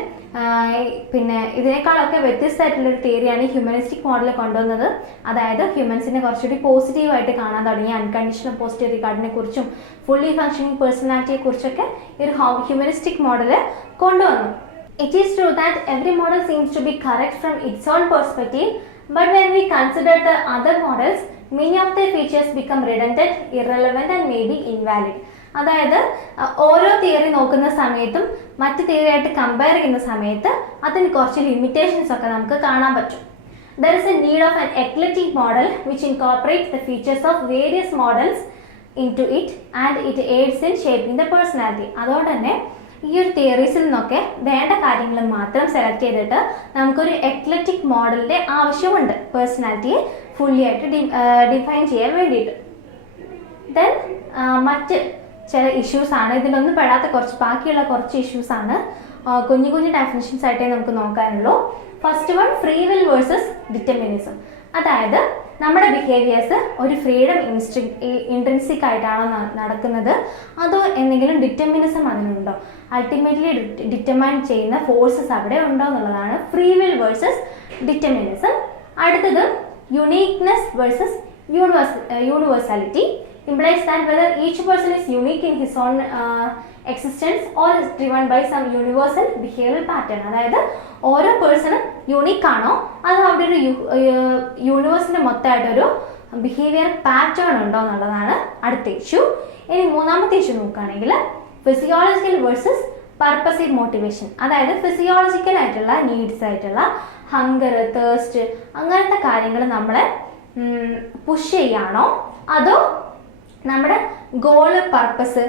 പിന്നെ ഇതിനേക്കാളൊക്കെ വ്യത്യസ്തമായിട്ടുള്ളൊരു തിയറിയാണ് ഹ്യൂമനിസ്റ്റിക് മോഡൽ കൊണ്ടുവന്നത്. അതായത് ഹ്യൂമൻസിനെ കുറച്ചുകൂടി പോസിറ്റീവായിട്ട് കാണാൻ തുടങ്ങി. അൺകണ്ടീഷണൽ പോസിറ്റീവ് റിഗാർഡിനെ കുറിച്ചും ഫുള്ളി ഫങ്ഷനിങ് പേഴ്സണാലിറ്റിയെ കുറിച്ചൊക്കെ ഈ ഒരു ഹ്യൂമനിസ്റ്റിക് മോഡൽ കൊണ്ടുവന്നു. It is true that every model seems to be correct from its own perspective, but when we consider the other models many of the features become redundant, irrelevant and may be invalid. അതായത് ഓരോ theory നോക്കുന്ന സമയത്തും മറ്റ് തിയറിയായിട്ട് compare ചെയ്യുന്ന സമയത്ത് അതിന് കുറച്ച് limitations ഒക്കെ നമുക്ക് കാണാൻ പറ്റും. There is a need of an eclectic model which incorporates the features of various models in to it and it aids in shaping the personality. അതുകൊണ്ട് തന്നെ ഈ ഒരു തിയറീസിൽ നിന്നൊക്കെ വേണ്ട കാര്യങ്ങൾ മാത്രം സെലക്ട് ചെയ്തിട്ട് നമുക്കൊരു എക്ലറ്റിക് മോഡലിൻ്റെ ആവശ്യമുണ്ട് പേഴ്സണാലിറ്റിയെ ഫുള്ളി ആയിട്ട് ഡിഫൈൻ ചെയ്യാൻ വേണ്ടിയിട്ട്. ദെൻ മറ്റ് ചില ഇഷ്യൂസ് ആണ്, ഇതിലൊന്നും പെടാത്ത ബാക്കിയുള്ള കുറച്ച് ഇഷ്യൂസ് ആണ്. കുഞ്ഞു കുഞ്ഞു ഡെഫിനിഷൻസ് ആയിട്ടേ നമുക്ക് നോക്കാനുള്ളൂ. First one, free will versus determinism. അതായത് നമ്മുടെ ബിഹേവിയേഴ്സ് ഒരു ഫ്രീഡം ഇൻട്രിൻസിക് ആയിട്ടാണോ നടക്കുന്നത് അതോ എന്തെങ്കിലും ഡിറ്റർമിനിസം അതിനുണ്ടോ, അൾട്ടിമേറ്റ്ലി ഡിറ്റർമൈൻ ചെയ്യുന്ന ഫോഴ്സസ് അവിടെ ഉണ്ടോ എന്നുള്ളതാണ് ഫ്രീ വിൽ വേഴ്സസ് ഡിറ്റർമിനിസം. അടുത്തത് uniqueness versus universality. Implies that whether each person is unique in his own existence or is driven by some universal behavioral pattern. അതായത് ഓരോ പേഴ്സണും യുണീക്ക് ആണോ അത് അവിടെ ഒരു യൂണിവേഴ്സിൻ്റെ മൊത്തമായിട്ടൊരു ബിഹേവിയർ പാറ്റേൺ ഉണ്ടോ എന്നുള്ളതാണ് അടുത്ത ഇഷ്യൂ. ഇനി മൂന്നാമത്തെ ഇഷ്യൂ നോക്കുകയാണെങ്കിൽ ഫിസിയോളജിക്കൽ വേഴ്സസ് പർപ്പസീവ് മോട്ടിവേഷൻ. അതായത് ഫിസിയോളജിക്കൽ ആയിട്ടുള്ള നീഡ്സ് ആയിട്ടുള്ള ഹങ്കർ, തേഴ്സ്റ്റ് അങ്ങനത്തെ കാര്യങ്ങൾ നമ്മളെ പുഷ് ചെയ്യാണോ അതോ നമ്മുടെ ഗോള്, പർപ്പസ്,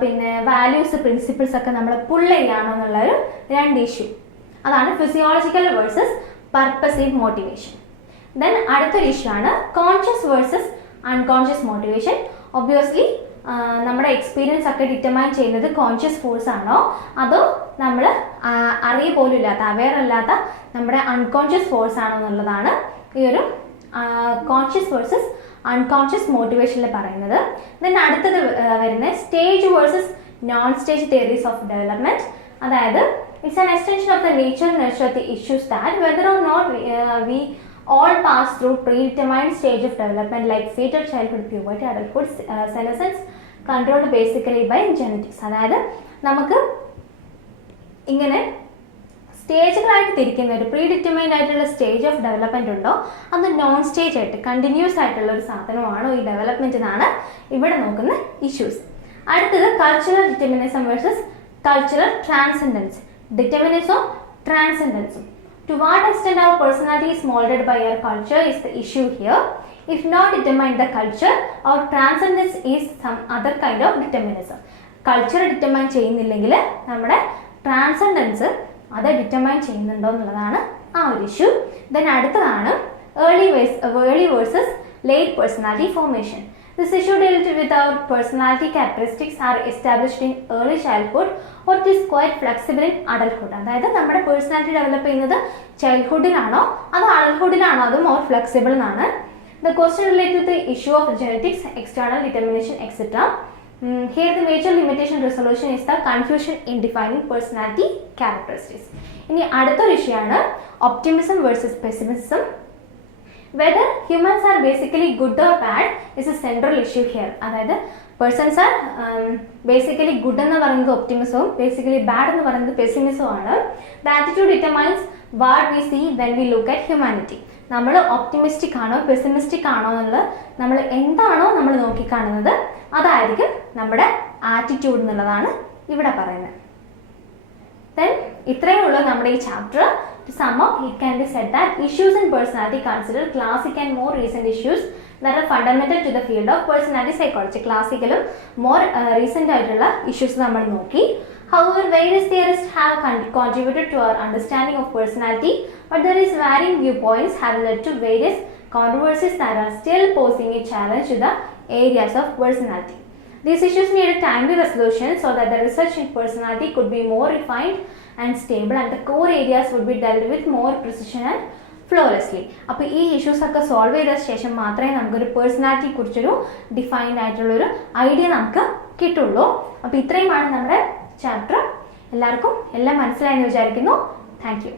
പിന്നെ വാല്യൂസ്, പ്രിൻസിപ്പിൾസ് ഒക്കെ നമ്മൾ പുള്ള് ചെയ്യാണോ എന്നുള്ളൊരു രണ്ട് ഇഷ്യൂ. അതാണ് physiological versus purposive motivation. Then അടുത്തൊരു ഇഷ്യൂ ആണ് conscious versus unconscious motivation. Obviously നമ്മുടെ എക്സ്പീരിയൻസ് ഒക്കെ ഡിറ്റർമൈൻ ചെയ്യുന്നത് കോൺഷ്യസ് ഫോഴ്സ് ആണോ അതോ നമ്മൾ അറിയ പോലും ഇല്ലാത്ത, അവെയർ അല്ലാത്ത നമ്മുടെ അൺകോൺഷ്യസ് ഫോഴ്സ് ആണോ എന്നുള്ളതാണ് ഈ ഒരു കോൺഷ്യസ് വേഴ്സസ് അൺകോൺഷ്യസ് മോട്ടിവേഷനിൽ പറയുന്നത്. ദെൻ അടുത്തത് വരുന്നത് stage versus non stage theories of development. അതായത് it's an extension of the nature of the issues that whether or not we all pass through predetermined stage of development like fetal childhood, puberty, adulthood, senescence, controlled basically by genetics. അതായത് നമുക്ക് ഇങ്ങനെ സ്റ്റേജുകളായിട്ട് തിരിക്കുന്ന ഒരു pre determined ആയിട്ടുള്ള stage of development ഉണ്ടോ അത് non stage ആയിട്ട് continuous ആയിട്ടുള്ള ഒരു സാധനമാണോ ഈ ഡെവലപ്മെന്റ് എന്നാണ് ഇവിടെ നോക്കുന്ന ഇഷ്യൂസ്. അടുത്തത് cultural determinism versus cultural transcendence. ഡിറ്റർമിനിസവും ട്രാൻസെൻഡൻസും. To what extent our personality is molded by our culture is the issue here. If not determined the culture, our transcendence is some other kind of determinism. Culture determine ചെയ്യുന്നില്ലെങ്കിൽ നമ്മുടെ transcendence അത് determine ചെയ്യുന്നുണ്ടോ എന്നുള്ളതാണ് ആ ഒരു issue. Then അടുത്തതാണ് early versus late personality formation. This issue dealt with our personality characteristics are established in early childhood or it is quite flexible in adulthood. അതായത് നമ്മുടെ പേഴ്സണാലിറ്റി ഡെവലപ്പ് ചെയ്യുന്നത് ചൈൽഡ്ഹുഡിലാണോ അതോ അഡൽട്ട്ഹുഡിലാണോ അത് മോർ ഫ്ലെക്സിബിൾ എന്നാണ്. The question related to the issue of genetics, external determination, etc. Here the major limitation resolution is the confusion in defining personality characteristics. ഇനി അടുത്തൊരു issue ആണ് optimism versus pessimism. Whether humans are basically good or bad is a central issue here. അതായത് persons are basically good എന്ന് പറയുന്നത് optimism, basically bad എന്ന് പറയുന്നത് pessimism ആണ്. The attitude determines what we see when we look at humanity. നമ്മൾ optimistic ആണോ pessimistic ആണോ എന്നുള്ളത് നമ്മൾ എന്താണോ നമ്മൾ നോക്കിക്കാണുന്നത് അതായിരിക്കും നമ്മുടെ ആറ്റിറ്റ്യൂഡ് എന്നുള്ളതാണ് ഇവിടെ പറയുന്നത്. Then ഇത്രയേ ഉള്ളൂ നമ്മുടെ ഈ chapter. To sum up, it can be said that issues in personality consider classic and more recent issues that are fundamental to the field of personality psychology. Classical more recent ആയിട്ടുള്ള issues നമ്മൾ നോക്കി. However, various theorists have contributed to our understanding of personality, but there is varying viewpoints have led to various controversies that are still posing a challenge to the areas of personality. These issues need a timely resolution so that the research in personality could be more refined and stable and the core areas would be dealt with more precision and flawlessly. അപ്പോൾ ഈ issues ഒക്കെ solve ചെയ്ത ശേഷം മാത്രമേ നമുക്കൊരു പേഴ്സണാലിറ്റിയെ കുറിച്ചൊരു defined ആയിട്ടുള്ളൊരു idea നമുക്ക് കിട്ടുള്ളൂ. അപ്പോൾ ഇത്രയുമാണ് നമ്മുടെ ചാപ്റ്റർ. എല്ലാവർക്കും എല്ലാം മനസ്സിലായെന്ന് വിചാരിക്കുന്നു. Thank you.